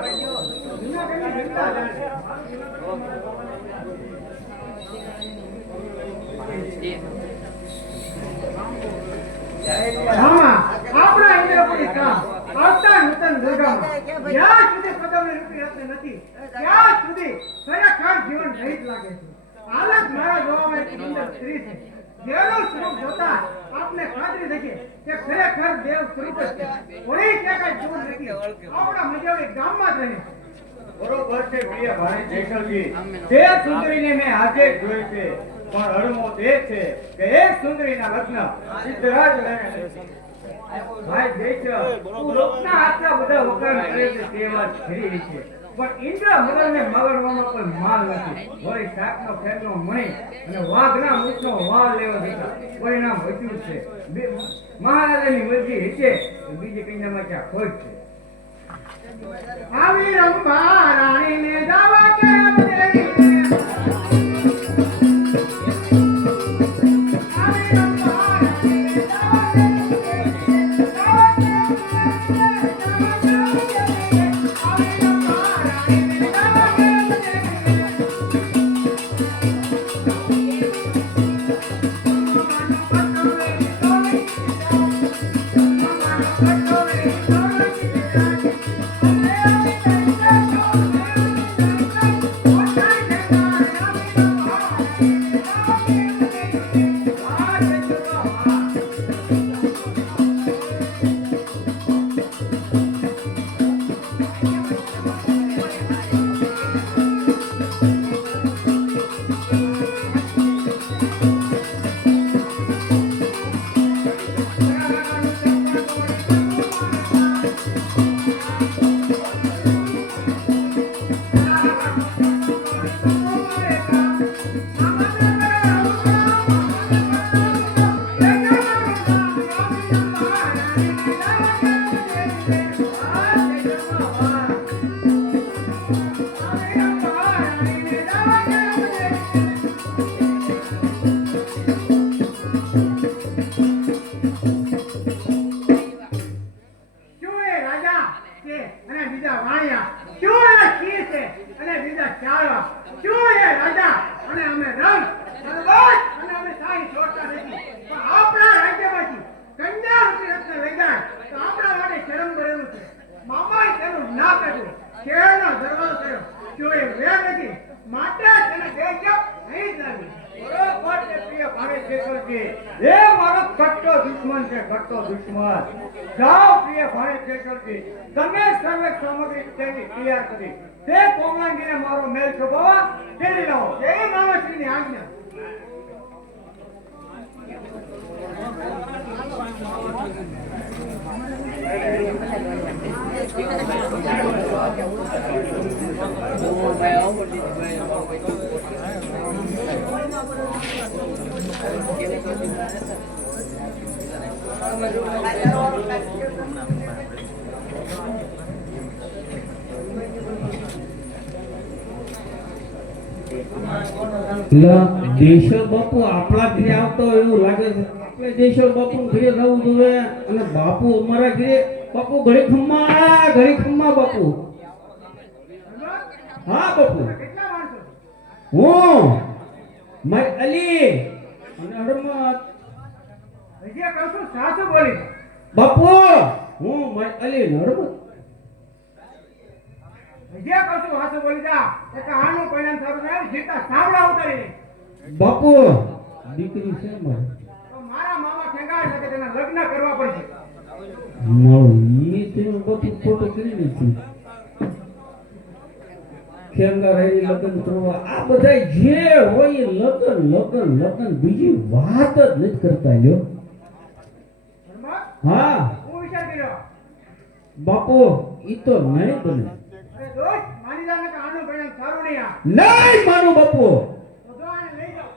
મામા આપણા ઇન્દ્રપુરી ગામ આવતા નૂતન દુર્ગામાં જ્યાં સુધી પદવની રૂપી રત્ન નથી ત્યાં સુધી ખરેખર જીવન રહિત લાગે છે. હાલત મારા જોવામાં એક સુંદર સ્ત્રી છે જેનું સ્વરૂપ જોતા આપને ખાતરી થશે કે ખરેખર દેવ સ્વરૂપ જ છે. કોઈ કે કાંઈ જીવન નથી આપણા મજાવી ગામમાં જ રહે છે. બરોબર છે પ્રિય ભાઈ જેઠલજી. તે સુંદરીને મેં આજે જ જોઈ છે, પણ હળમો તે છે કે એ સુંદરીના લગ્ન સિદ્ધરાજ લઈને નથી. ભાઈ જેઠ તું રૂપના આટલા બધા વખાણ કરે છે તે વાત ખરી છે, પણ ઇન્દ્ર મગરને મગરવાનો કોઈ માલ નથી. વળી શાકનો ફેરનો મણી અને વાઘના મુખનો વાળ લેવા જતા પરિણામ વધ્યું છે. મહારાજાની મરજી છે, બીજી કન્યામાં ક્યાં ખોટ છે. આવી રંભા રાણીને જાવા કેમ દેવી? આવી રંભા રાણીને જાવા કેમ દેવી? જાવા કેમ દેવી? આવી રંભા રાણીને જાવા કેમ એ મારો કટ્ટો દુશ્મન છે, કટ્ટો દુશ્મન. જાઓ પ્રિય ભાઈ જેઠલજી, તમે સર્વે સામગ્રી તેની તૈયાર કરી તે કોમલાંગીને મારો મેલ શોભાવા તેડી લાવો. જય મામાશ્રીની આજ્ઞા. દેશો બાપુ આપણા ઘરે આવતો એવું લાગે છે. આપણે દેશો બાપુ ઘરે રહેવું જોઈએ અને બાપુ અમારા ઘરે બાપુ ઘરે ખમ્મા બાપુ. હા બાપુ, કેટલા માણસો? હું મારી અલી અને હરમત. હજી કહું છું સાસુ બોલી. બાપુ હું મારી અલી ને હરમત. હજી કહું છું સાસુ બોલી જા. એક આનું પરિણામ સારું થાય જીતા સાવડા ઉતારી લે. બાપુ દીકરી છે મારી. તો મારા મામા ઠેંગાડ સાથે તેના લગ્ન કરવા પડશે. મારું એ તેનો બાપુ ખોટો કરી નથી. ખેંગા રહી લગ્ન કરવા આ બધા જે હોય એ લગ્ન બીજી વાત જ નથી કરતા લ્યો. બરાબર? હા હું વિચાર કર્યો. બાપુ ઈ તો નહીં બને. અરે દોસ્ત માની જા ને કે આનું પરિણામ સારું નહીં આ. નહીં માનું બાપુ. તો જો આને લઈ જાઓ.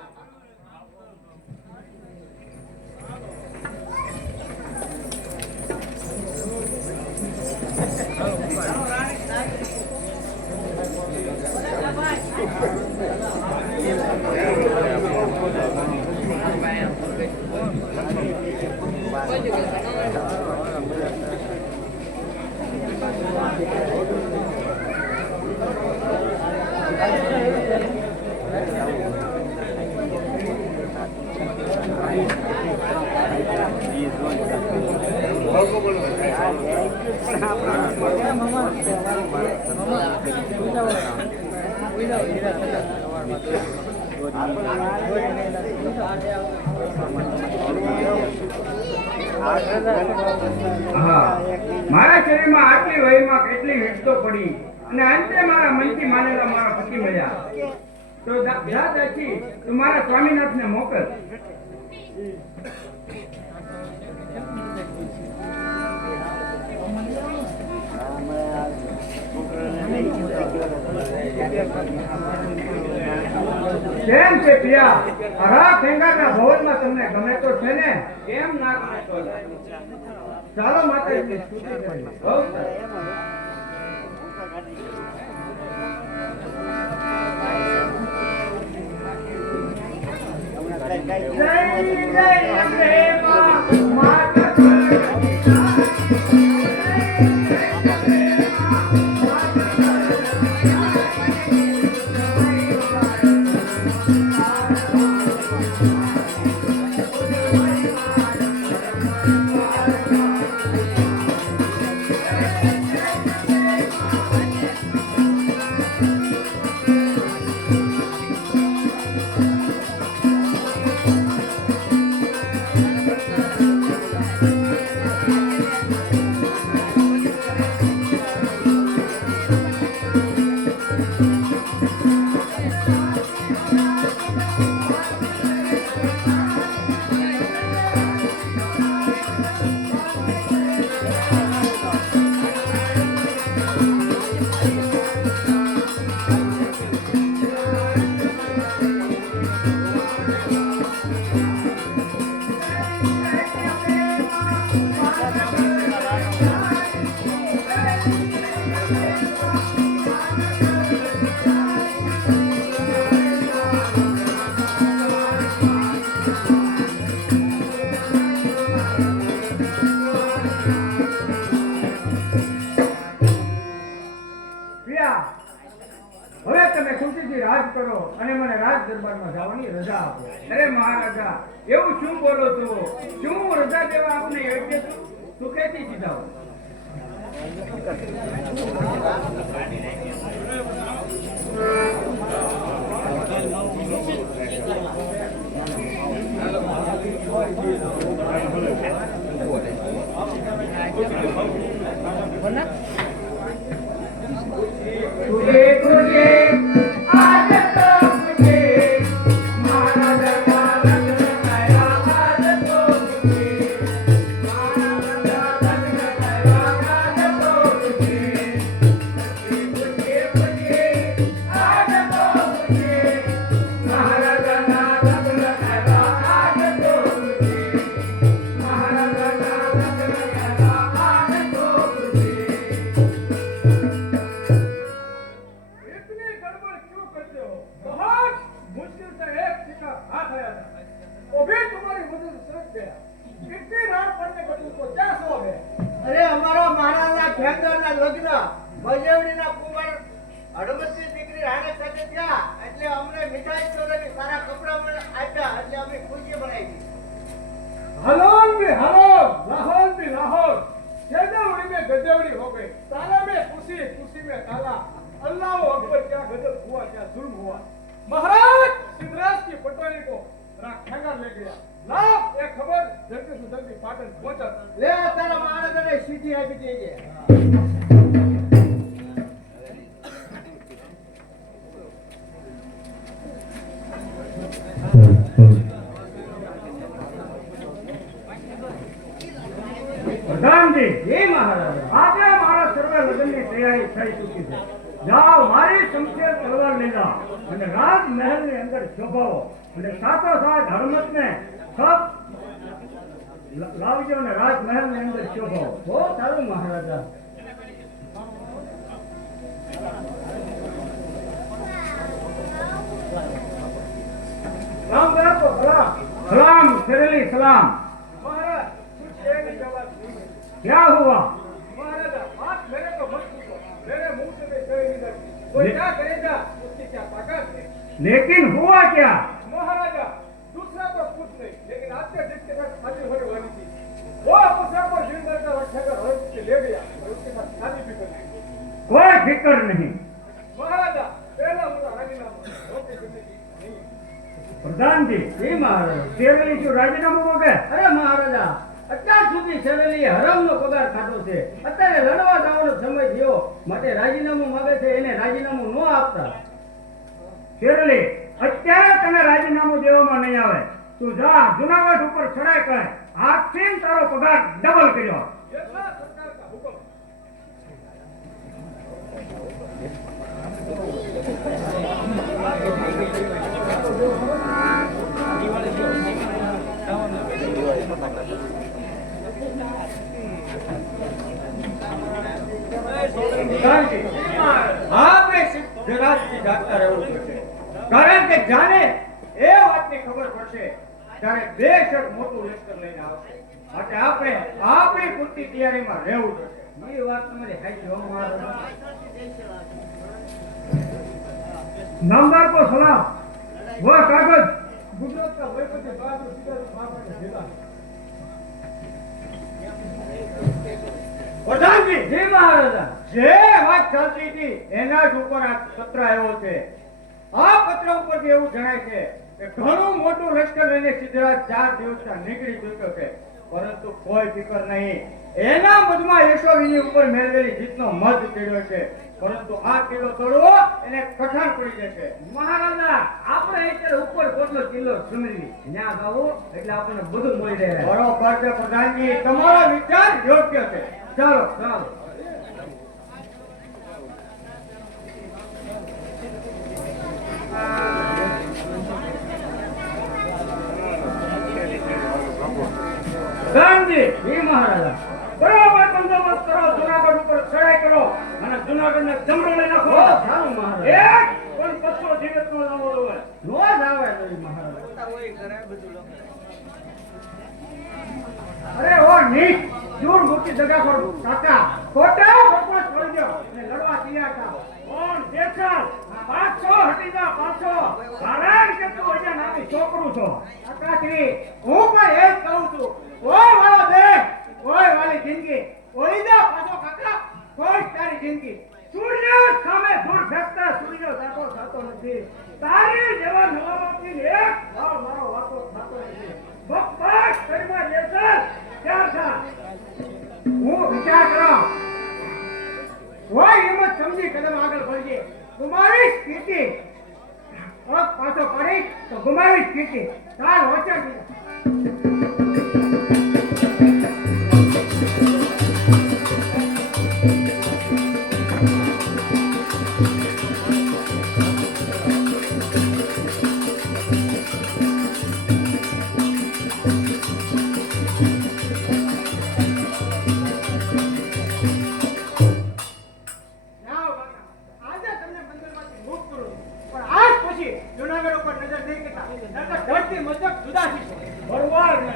હા, મારા શરીરમાં આટલી વયમાં કેટલી વિપતો પડી અને અંતે મારા મનથી માનેલા મારા પતિ મળ્યા. તો જા દાસી, તું મારા સ્વામીનાથને મોકલ. કેમ છે પિયા? હરા ખેંગાના ભવનમાં તમને ગમે તો છે ને? કેમ ના ગમે તો? ચાલો માતાજી સ્તુતિ કરીએ. બહુ સરસ. જય જય અંબે માં માતા હવે તમે ખુશીથી રાજ કરો અને મને રાજ દરબારમાં જવાની રજા આપો. અરે મહારાજા, એવું શું બોલો છો? શું રજા દેવા આપને યોગ્ય છું? સુખેથી સીધાઓ. तुझे तुझे आज तो तुझे महाराजा रंग लगाया. आज तो तुझे महाराजा रंग लगाया. आज तो तुझे तुझे तुझे आज तो तुझे महाराजा रंग लगाया. आज तो तुझे महाराजा रंग लगाया. आज तो तुझे इतनी गड़बड़ क्यों करते हो? बहुत मुश्किल से एक सिक्का हाथ आया था, वो भी तुम्हारी मदद से सरक गया. इतनी रात पड़ने पर तुमको क्या शौक है? અરે અમારા મહારાજના ખેંગરના લગ્ન બજેવડીના કુંવર હડમતની દીકરી રાણે સાથે થયા એટલે અમને મીઠાઈ ચોરાવી સારા કપડાં પણ આપ્યા એટલે અમે ખુશી બનાવી. हलोल में हलोल, लाहौल में लाहौल, गजवड़ी में गजवड़ी हो गई. ताला में खुशी, खुशी में ताला. अल्लाह अकबर, क्या गजब हुआ, क्या जुल्म हुआ. महाराज सिद्धराज की पटवारी को खेंगार ले गया. लाभ एक खबर जल्दी से जल्दी पाटन पहुंचा. લે તારા મહારાજાને સીધી આપી દેજે. પ્રધાનજી, એ મહારાજા, આજે મારા સર્વ લગ્નની તૈયારી થઈ ચૂકી છે. જાઓ, મારી શમશેર તલવાર લઈ જાઓ અને રાજમહેલની અંદર શોભાવો અને સાથોસાથ હરમતને સબ લાવજો અને રાજમહેલની અંદર શોભાવો. બહુ સારું મહારાજા. राम को सलाम. सलाम सिरली सलाम. महाराज कुछ कहने का बात नहीं है. क्या हुआ? महाराजा बात मेरे को मत पूछो, मेरे मुंह से मैं कह नहीं सकती. कोई क्या करेगा उसकी क्या ताकत है. लेकिन हुआ क्या? महाराजा दूसरा तो कुछ नहीं, लेकिन आपके जिसके साथ शादी होने वाली थी वो दूसरा को जिंदा का रखेगा हर ले गया. ફિકર નહીં. મહારાજા પહેલા મોટા રાજીનામું પ્રધાનજી, જી મહારાજ. શેરલી શું રાજીનામું માંગે? અરે મહારાજા અત્યાર સુધી શેરલીએ હરામનો પગાર ખાધો છે. અત્યારે લડવા જવાનો સમય થયો માટે રાજીનામું માંગે છે. એને રાજીનામું ન આપતા. શેરલી, અત્યારે તને રાજીનામું દેવામાં નહીં આવે. તું જા જુનાગઢ ઉપર ચડાઈ કર. આજથી તારો પગાર ડબલ કર્યો. એટલા સરકાર કા હુકમ. પ્રધાનજી, આપણે જરાકથી જાગતા રહેવું પડશે. કારણ કે જાણે એ વાતની ખબર પડશે ત્યારે બેશક મોટું લશ્કર લઈને આવશે. માટે આપણે આપણી પૂરતી તૈયારીમાં રહેવું પડશે. એ વાત તમારી સાચી હો મહારાજા. नामदार को सलाम. वो कागज ગુજરાત કા વહીવટી બહાદુર સિદ્ધાર્થ મહારાજે ભેગા. प्रधानजी, જી મહારાજા. જે વાત ચાલતી હતી એના જ ઉપર આ પત્ર આવ્યો છે. આ પત્ર ઉપરથી એવું જણાય છે કે ઘણું મોટું લશ્કર લઈને સિદ્ધરાજ 4 દિવસના નીકળી ચૂક્યો છે, પરંતુ કોઈ ફિકર નહીં. એના મધમાં યશોવીની ઉપર મેળવેલી જીતનો મધ ચડ્યો છે, પરંતુ આ કિલ્લો તોડવો એને કઠણ પડી જશે. મહારાજા આપણે અત્યારે ઉપર કોટલો કિલ્લો સુમેરી ત્યાં ગાવો એટલે આપણને બધું મળી રહે. બરોબર છે પ્રધાનજી, તમારો વિચાર યોગ્ય છે. ચાલો ચાલો. પ્રધાનજી, જી મહારાજા. બરોબર બંદોબસ્ત કરો, જુનાગઢ ઉપર ચડાઈ કરો અને જુનાગઢને જમણો લઈ નાખો. સારું મહારાજા. એક પણ પત્તો જીવતનો ન હોય. નો જ આવે નહીં મહારાજા. અરે ઓ નીચ, દૂર મૂકી દગા કરો કાકા. ખોટા બકવાસ છોડી દો અને લડવા તૈયાર થાઓ. કોણ જેસલ? પાછો હટી જા, પાછો. કારણ કે તું અહીંયા નાની છોકરું છો. કાકાશ્રી, હું પણ એ જ કહું છું. કોઈ વાળો દેહ, કોઈ વાળી જિંદગી. કોઈ જા પાછો કાકા, કોઈ તારી જિંદગી. સૂર્ય સામે ધૂળ ફેંકતા સૂર્ય જાતો થતો નથી. તારી જેવા નવામાંથી એક ભાવ મારો વાતો થતો નથી. બકવાસ કરીમાં જેસલ ક્યાં થા? હું વિચાર કરો. કોઈ હિંમત સમજી કદમ આગળ ભરજે. ગુમાવીશ કીર્તિ. પગ પાછો પડી તો ગુમાવીશ કીર્તિ. ચાલ વચન દીધું. જાઓ કાકા, આજે તમને બંદરમાંથી મુક્ત કરું. પણ આજ પછી જુનાગઢ ઉપર નજર નહીં કરતા. નકર ધરતી મજક જુદા થઈશું. બરોબર ને?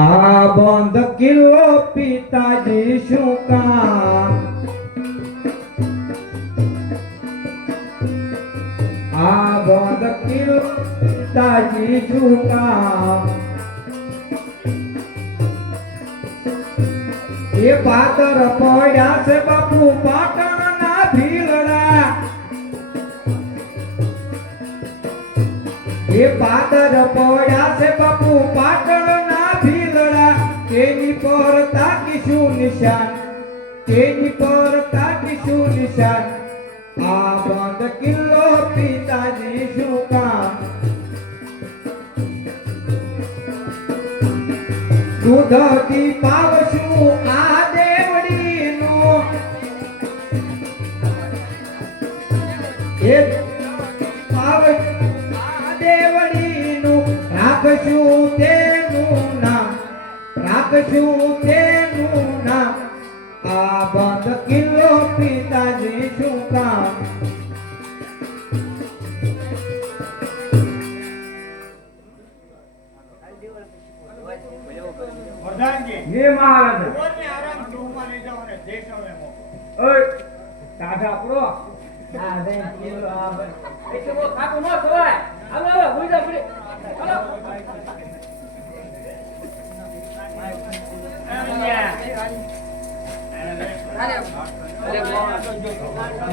આ બંધ કિલ્લો પિતાજી શું કામ? આ બંધ કિલ્લો પિતાજી શું કામ? એ પાતર પડ્યા છે બાપુ પાટણના ભીલડા. એ પાતર પડ્યા છે બાપુ પાટણના ભીલડા. તેની પર તાકીશું નિશાન, તેની પર તાકીશું નિશાન. આ બંધ કિલ્લો પિતાજી શું કામ? દૂધથી પાવશું આ દેવડીનો. એ આ દેવડીનું રાખશું તેનું નામ, રાખશું તેનું નામ. આ બંધ કિલ્લો પિતાજી શું કામ? હે મહારાજા કોઈને આરામ ગૃહમાં લઈ જાઓ અને દેશોને મોકલો. ઓય દાદા પ્રો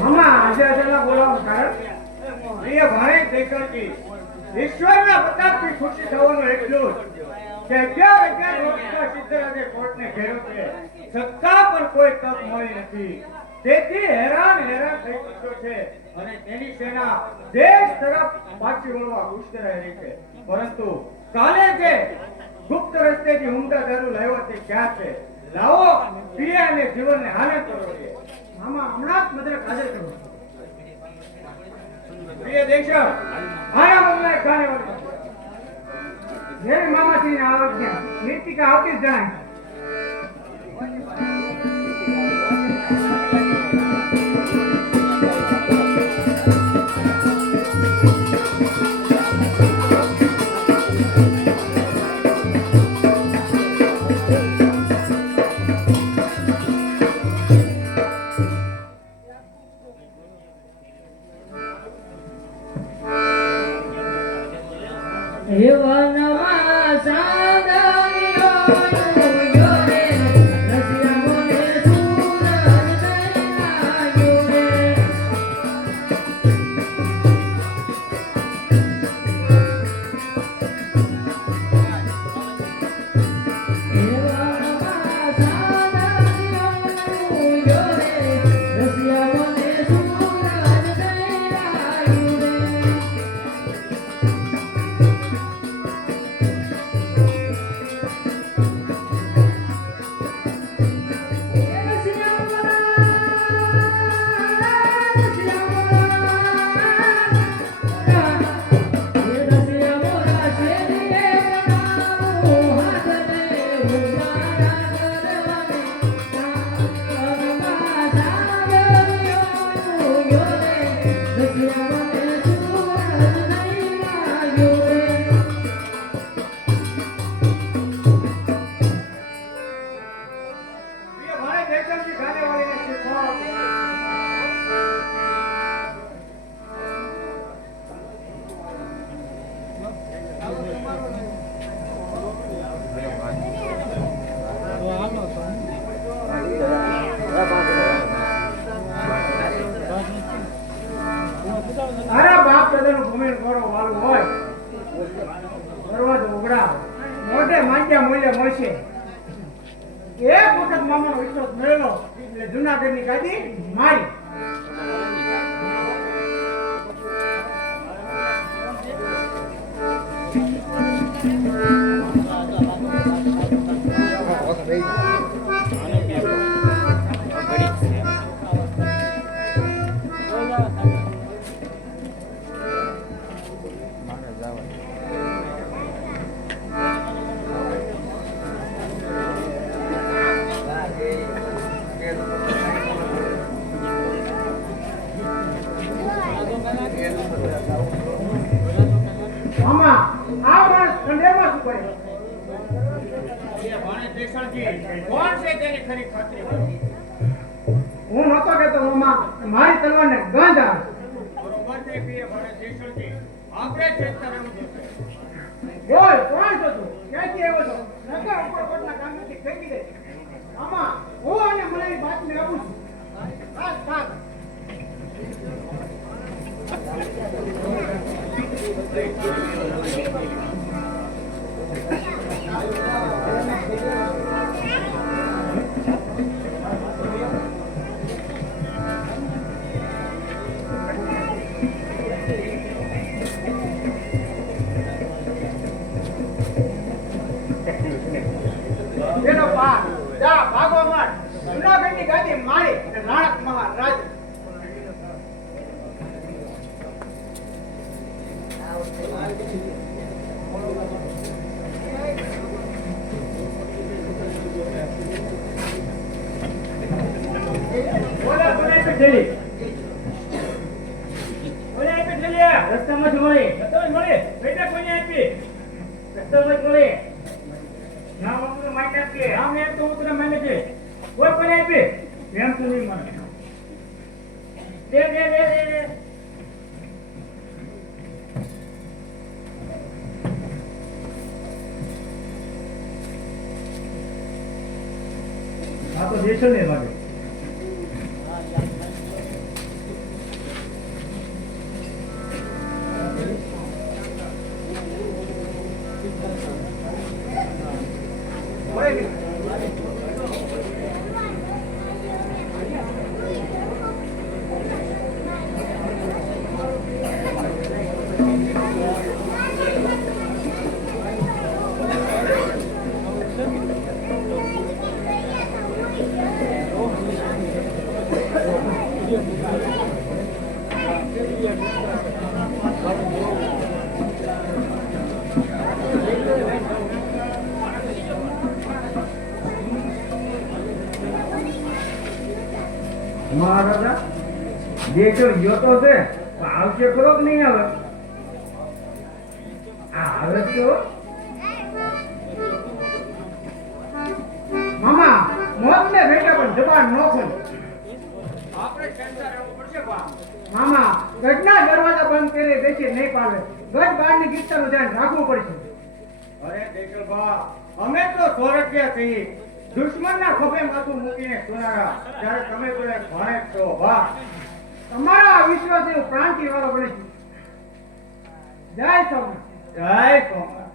મામા આજે અચાનક બોલાવવાનું કારણ પ્રિય ભાઈ દેશરજી, ઈશ્વરના પ્રતાપથી ખુશી થવાનું એટલું જ કે 11 વર્ષના સિદ્ધરાજે કોર્ટને ઘેર્યો છે, છતાં પણ કોઈ તક મળી નથી. તેથી હેરાન થઈ ચૂક્યો છે અને તેની સેના દેશ તરફ પાછી વળવા ઉશ્કેરાઈ રહી છે. પરંતુ કાલે જે ગુપ્ત રસ્તેથી ઉમદા દારૂ લાવ્યો તે ક્યાં છે? લાવો પીએ અને જીવનને હાને કરો છે. મામા હમણાં જ મદરક હાજર કરો પ્રિય દેશર, આયા મમ્મી ગાને વાળી જેવી મામાથી આવજ્ઞા નીતિકા આવતી જ જણાય તારા બાપ દાદાનું ભૂમિ ગોળો વાળું હોય દરવાજો ઉઘડાવ મોઢે માંગ્યા મૂલ્ય મળશે. એક વખત મામાનો વિશ્વાસ મેળવેલો એટલે જુનાગઢની ગાદી મારી. મામા આ માણસ ખંડેરમાં શું કરે? પ્રિય ભાણે દેશરજી, કોણ છે તેની ખરી ખાતરી કરો. હું નહોતો કહેતો મામા મારી તલવારને ગંધ આવે. બરોબર છે પ્રિય ભાણે દેશરજી, આપણે ચેતતા રહેવું જોઈએ. બોલ કોણ છો તું? ક્યાંથી આવ્યો છો? નકર ઉપરકોટના ગામમાંથી ફેંકી દે. મામા હું અને મને બાતમી આપું છું. બસ બસ. એનો પાર જા ભાગો માર. જુનાગઢની ગાદી મારી અને રાણક મહારાજ. થેલી કોને આપી થેલી રસ્તામાં જ મળી બેટા કોને આપી રસ્તામાં જ મળી નામ આપણું માઇક આપીએ નામ એમ તો ઉતરા માંગે છે કોઈ કોને આપી એમ તો નહીં મને દે આ તો દેશો ને લાગે મહારાજા દેશો જોતો છે પણ આવશે ખરો કે નહીં આવે આવે તો મામા મોત ને બેટા પણ જબાન ન ખોલ આપણે સેન્સર રહેવું પડશે બા મામા ગઢના દરવાજા બંધ કરી બેસી નહીં પાવે ગઢ બહારની ગીતાનું ધ્યાન રાખવું પડશે અરે દેશલભા અમે તો સોરઠિયા છીએ દુશ્મનના ખભે માથું મૂકીને સુનારા ત્યારે તમે તો એક ભાણે છો વાહ તમારા વિશ્વાસ એવું પ્રાંતિ વાળો બને છે જય સોમનાથ જય સોમનાથ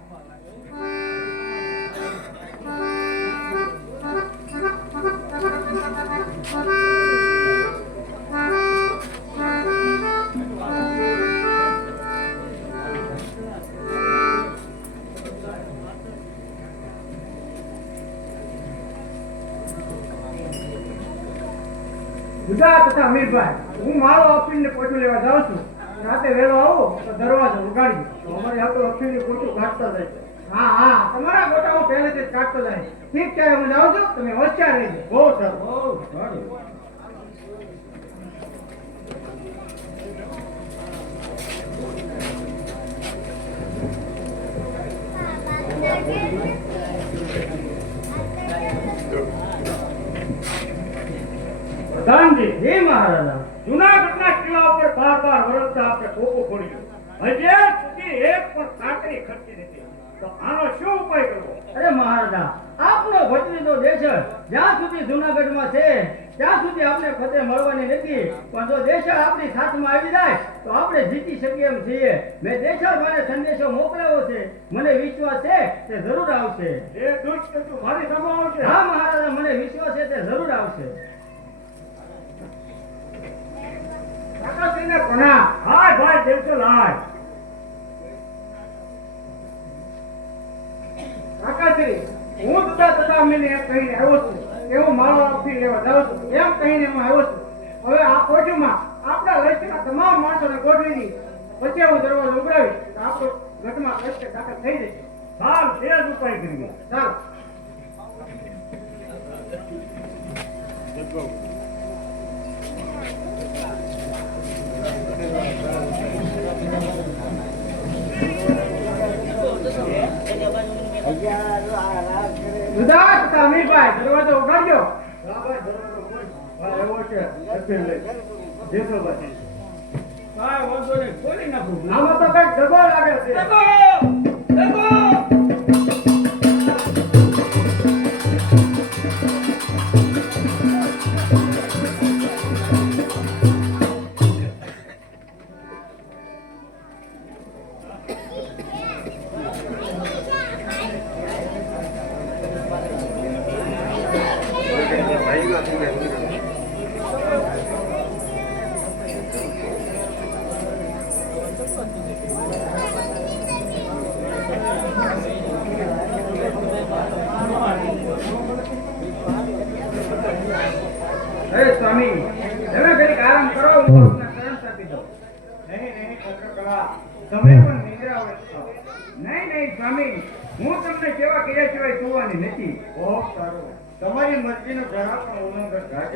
જુદા તથા અમીરભાઈ હું મારો અફીણને પોચું લેવા જાઉં છું રાતે વહેલો આવો તો દરવાજો ઉગાડી તો અમારે આ તો અફીણને પોચું કાઢતા જાય હા તમારા ગોટા હું પહેલેથી જ કાઢતો જાય ઠીક છે હું જાઉં છું તમે હોશિયાર રહેજો બહુ સારું બહુ સારું પ્રધાનજી હે મહારાજા જુનાગઢના કિલ્લા ઉપર બાર વરસતા આપણે કોકો ખોલ્યો હજી સુધી એક પણ કાંકરી ખર્ચી નથી તો આનો શું ઉપાય કરવો અરે મહારાજા આપણો ભત્રીજો દેશ જ્યાં સુધી જુનાગઢમાં છે ત્યાં સુધી આપણે ફતેહ મળવાની નથી પણ જો દેશ આપણી સાથમાં આવી જાય તો આપણે જીતી શકીએ એમ છીએ મેં દેશર મને સંદેશો મોકલ્યો છે મને વિશ્વાસ છે તે જરૂર આવશે એ દુષ્ટ તું મારી સામે આવશે હા મહારાજા મને વિશ્વાસ છે તે જરૂર આવશે કાકાશ્રીને પ્રણામ હાય ભાઈ દેવચલ હાય કાકાશ્રી હું તથા અમીને એમ કહીને આવ્યો છું કે હું મારો અફીણ લેવા જાઉં છું એમ કહીને હું આવ્યો છું હવે આ કોઠીમાં આપણા લશ્કરના તમામ માણસોને ગોઠવી દી પછી હું દરવાજો ઉઘરાવીશ તો આપણો ગઢમાં લશ્કર દાખલ થઈ જશે સારું તે જ ઉપાય કરીએ સારું જુદા અમીરભાઈ દરવાજો ઉગાડજો એવો છે દેશોભાઈ કાંઈ વાંધો નહીં ખોલી નાખું આમાં તો કઈક દગો લાગે છે દગો અરે સ્વામી તમે ઘડીક આરામ કરો હું આપના શરણ આપી દઉં નહીં પત્રકલા તમે પણ નિંદ્રા હોય નહીં સ્વામી હું તમને સેવા કર્યા સિવાય સુવાની નથી બહુ સારું તમારી મરજીનો જરા પણ ઉલ્લંઘન થાય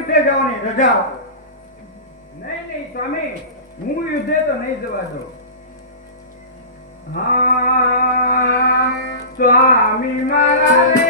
યુદ્ધે જવાની રજા આપો. નહીં નહીં સ્વામી, હું યુદ્ધે તો નહીં જવા દઉં. હા સ્વામી મારા રે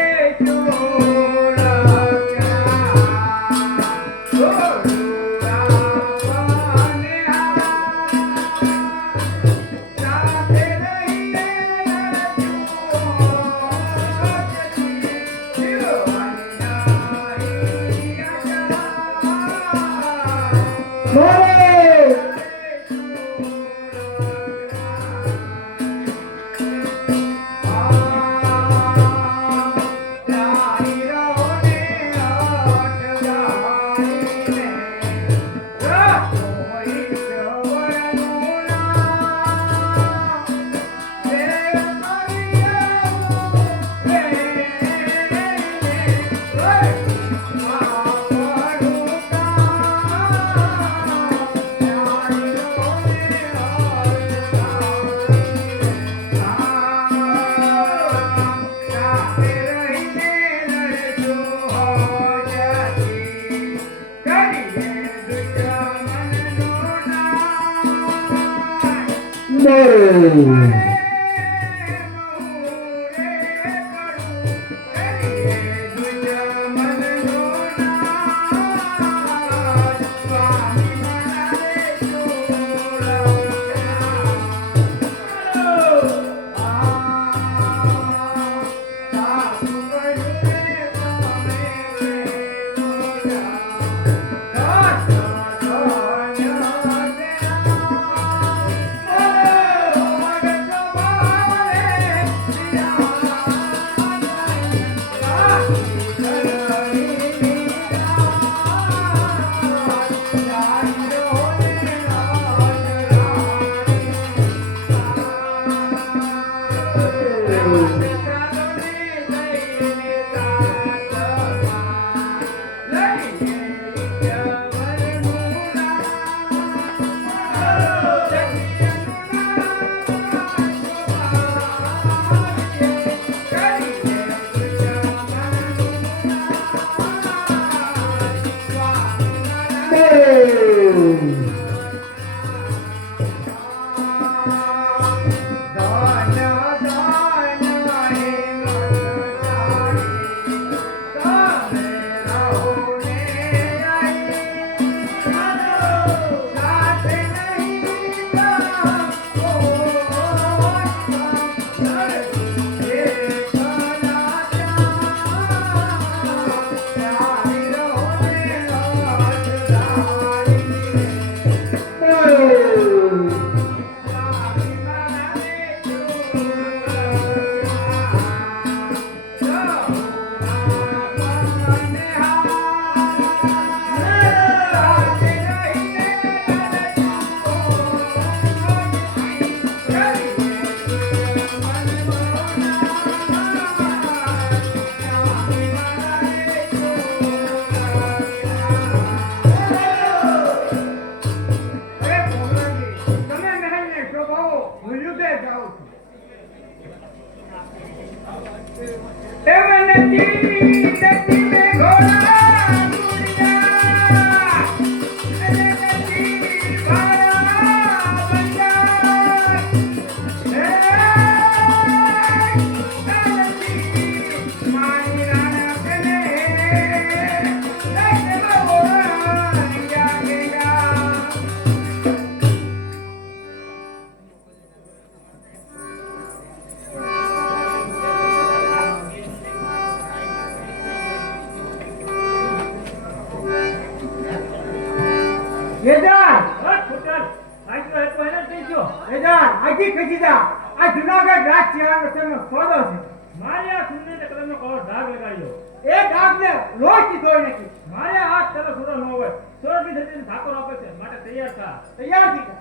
જુનાગઢ રાજ સેવાનો સોદો છે. મારે આ સુંદરને કલમનો કવર ધાગ લગાડ્યો. એ ડાગને લોહી ધોઈ નાખી. મારે હાથ તરફ સુરો ન હોય. સોરથી ધરતીને ઠાકોર આપે છે માટે તૈયાર થા. તૈયાર થઈ જા.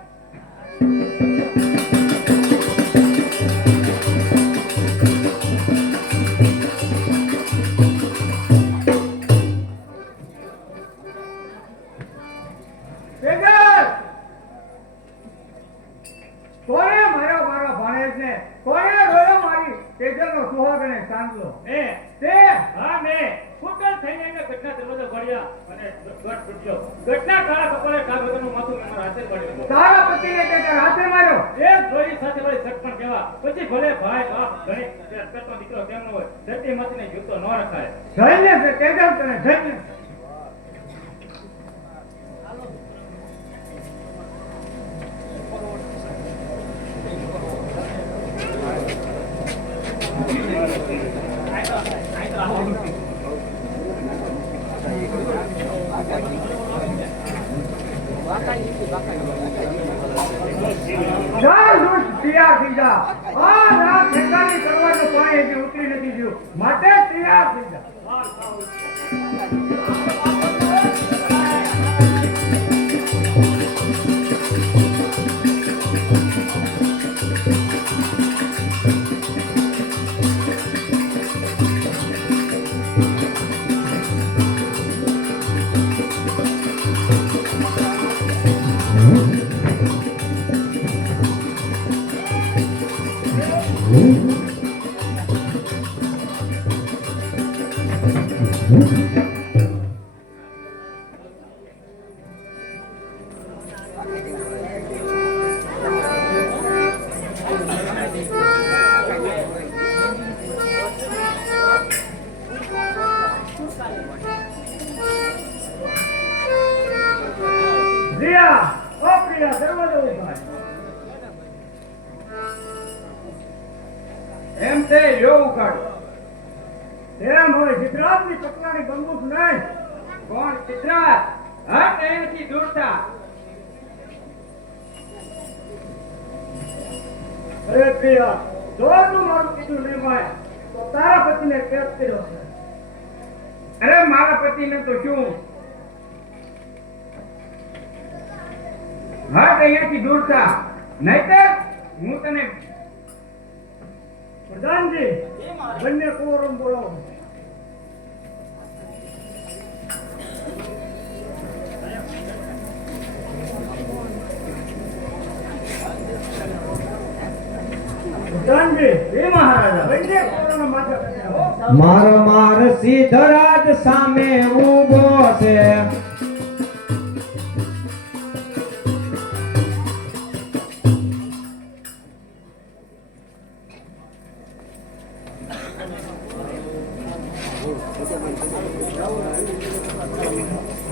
કોને માર્યો મારા ભાણેજને? કોને રોયો મારી તેજલનો સુહાગ અને ચાંદલો? એ તે હા મેં ફૂટલ થઈને એને ગટના દરવાજો ભર્યા અને ગટ તૂટ્યો. ગટના કાળા કપાળે ઘા વગરનું માથું મેં મારા હાથે પડ્યું. તારા પતિને તે તારા હાથે માર્યો. એક જોઈ સાથે વળી સટપણ કહેવા. પછી ભલે ભાઈ બાપ ગણે તે પેટનો દીકરો કેમ ન હોય, ધરતી માથીને જૂતો ન રખાય. જઈને તે તેજલ તને જઈને. જા દુષ્ટ તૈયાર થઈ જા. આ રાત ઠેકાણી કરવાનું કોઈ હજી ઉતરી નથી ગયું. માટે તૈયાર થઈ જા. પ્રિયા, ઓ પ્રિયા, દરવાજો ઉઘાડ. એમ તે યો ઉઘાડ. એમ હોય ગુજરાતની પટલાની બંદૂક નહીં. કોણ ગુજરાત? હટ અહીંથી દૂર થા. અરે પ્રિયા, જો તું મારું કીધું નહીં માય તો તારા પતિને કેદ કર્યો છે. અરે મારા પતિને તો શું? હટ અહીંયાથી દૂર થા, નહીતર હું તને. પ્રધાનજી, બંને કોરમ બોલાવો. પ્રધાનજી, એ મહારાજા, બંને કોરમ માથે માર સિદ્ધરાજ સામે ઊભો છે.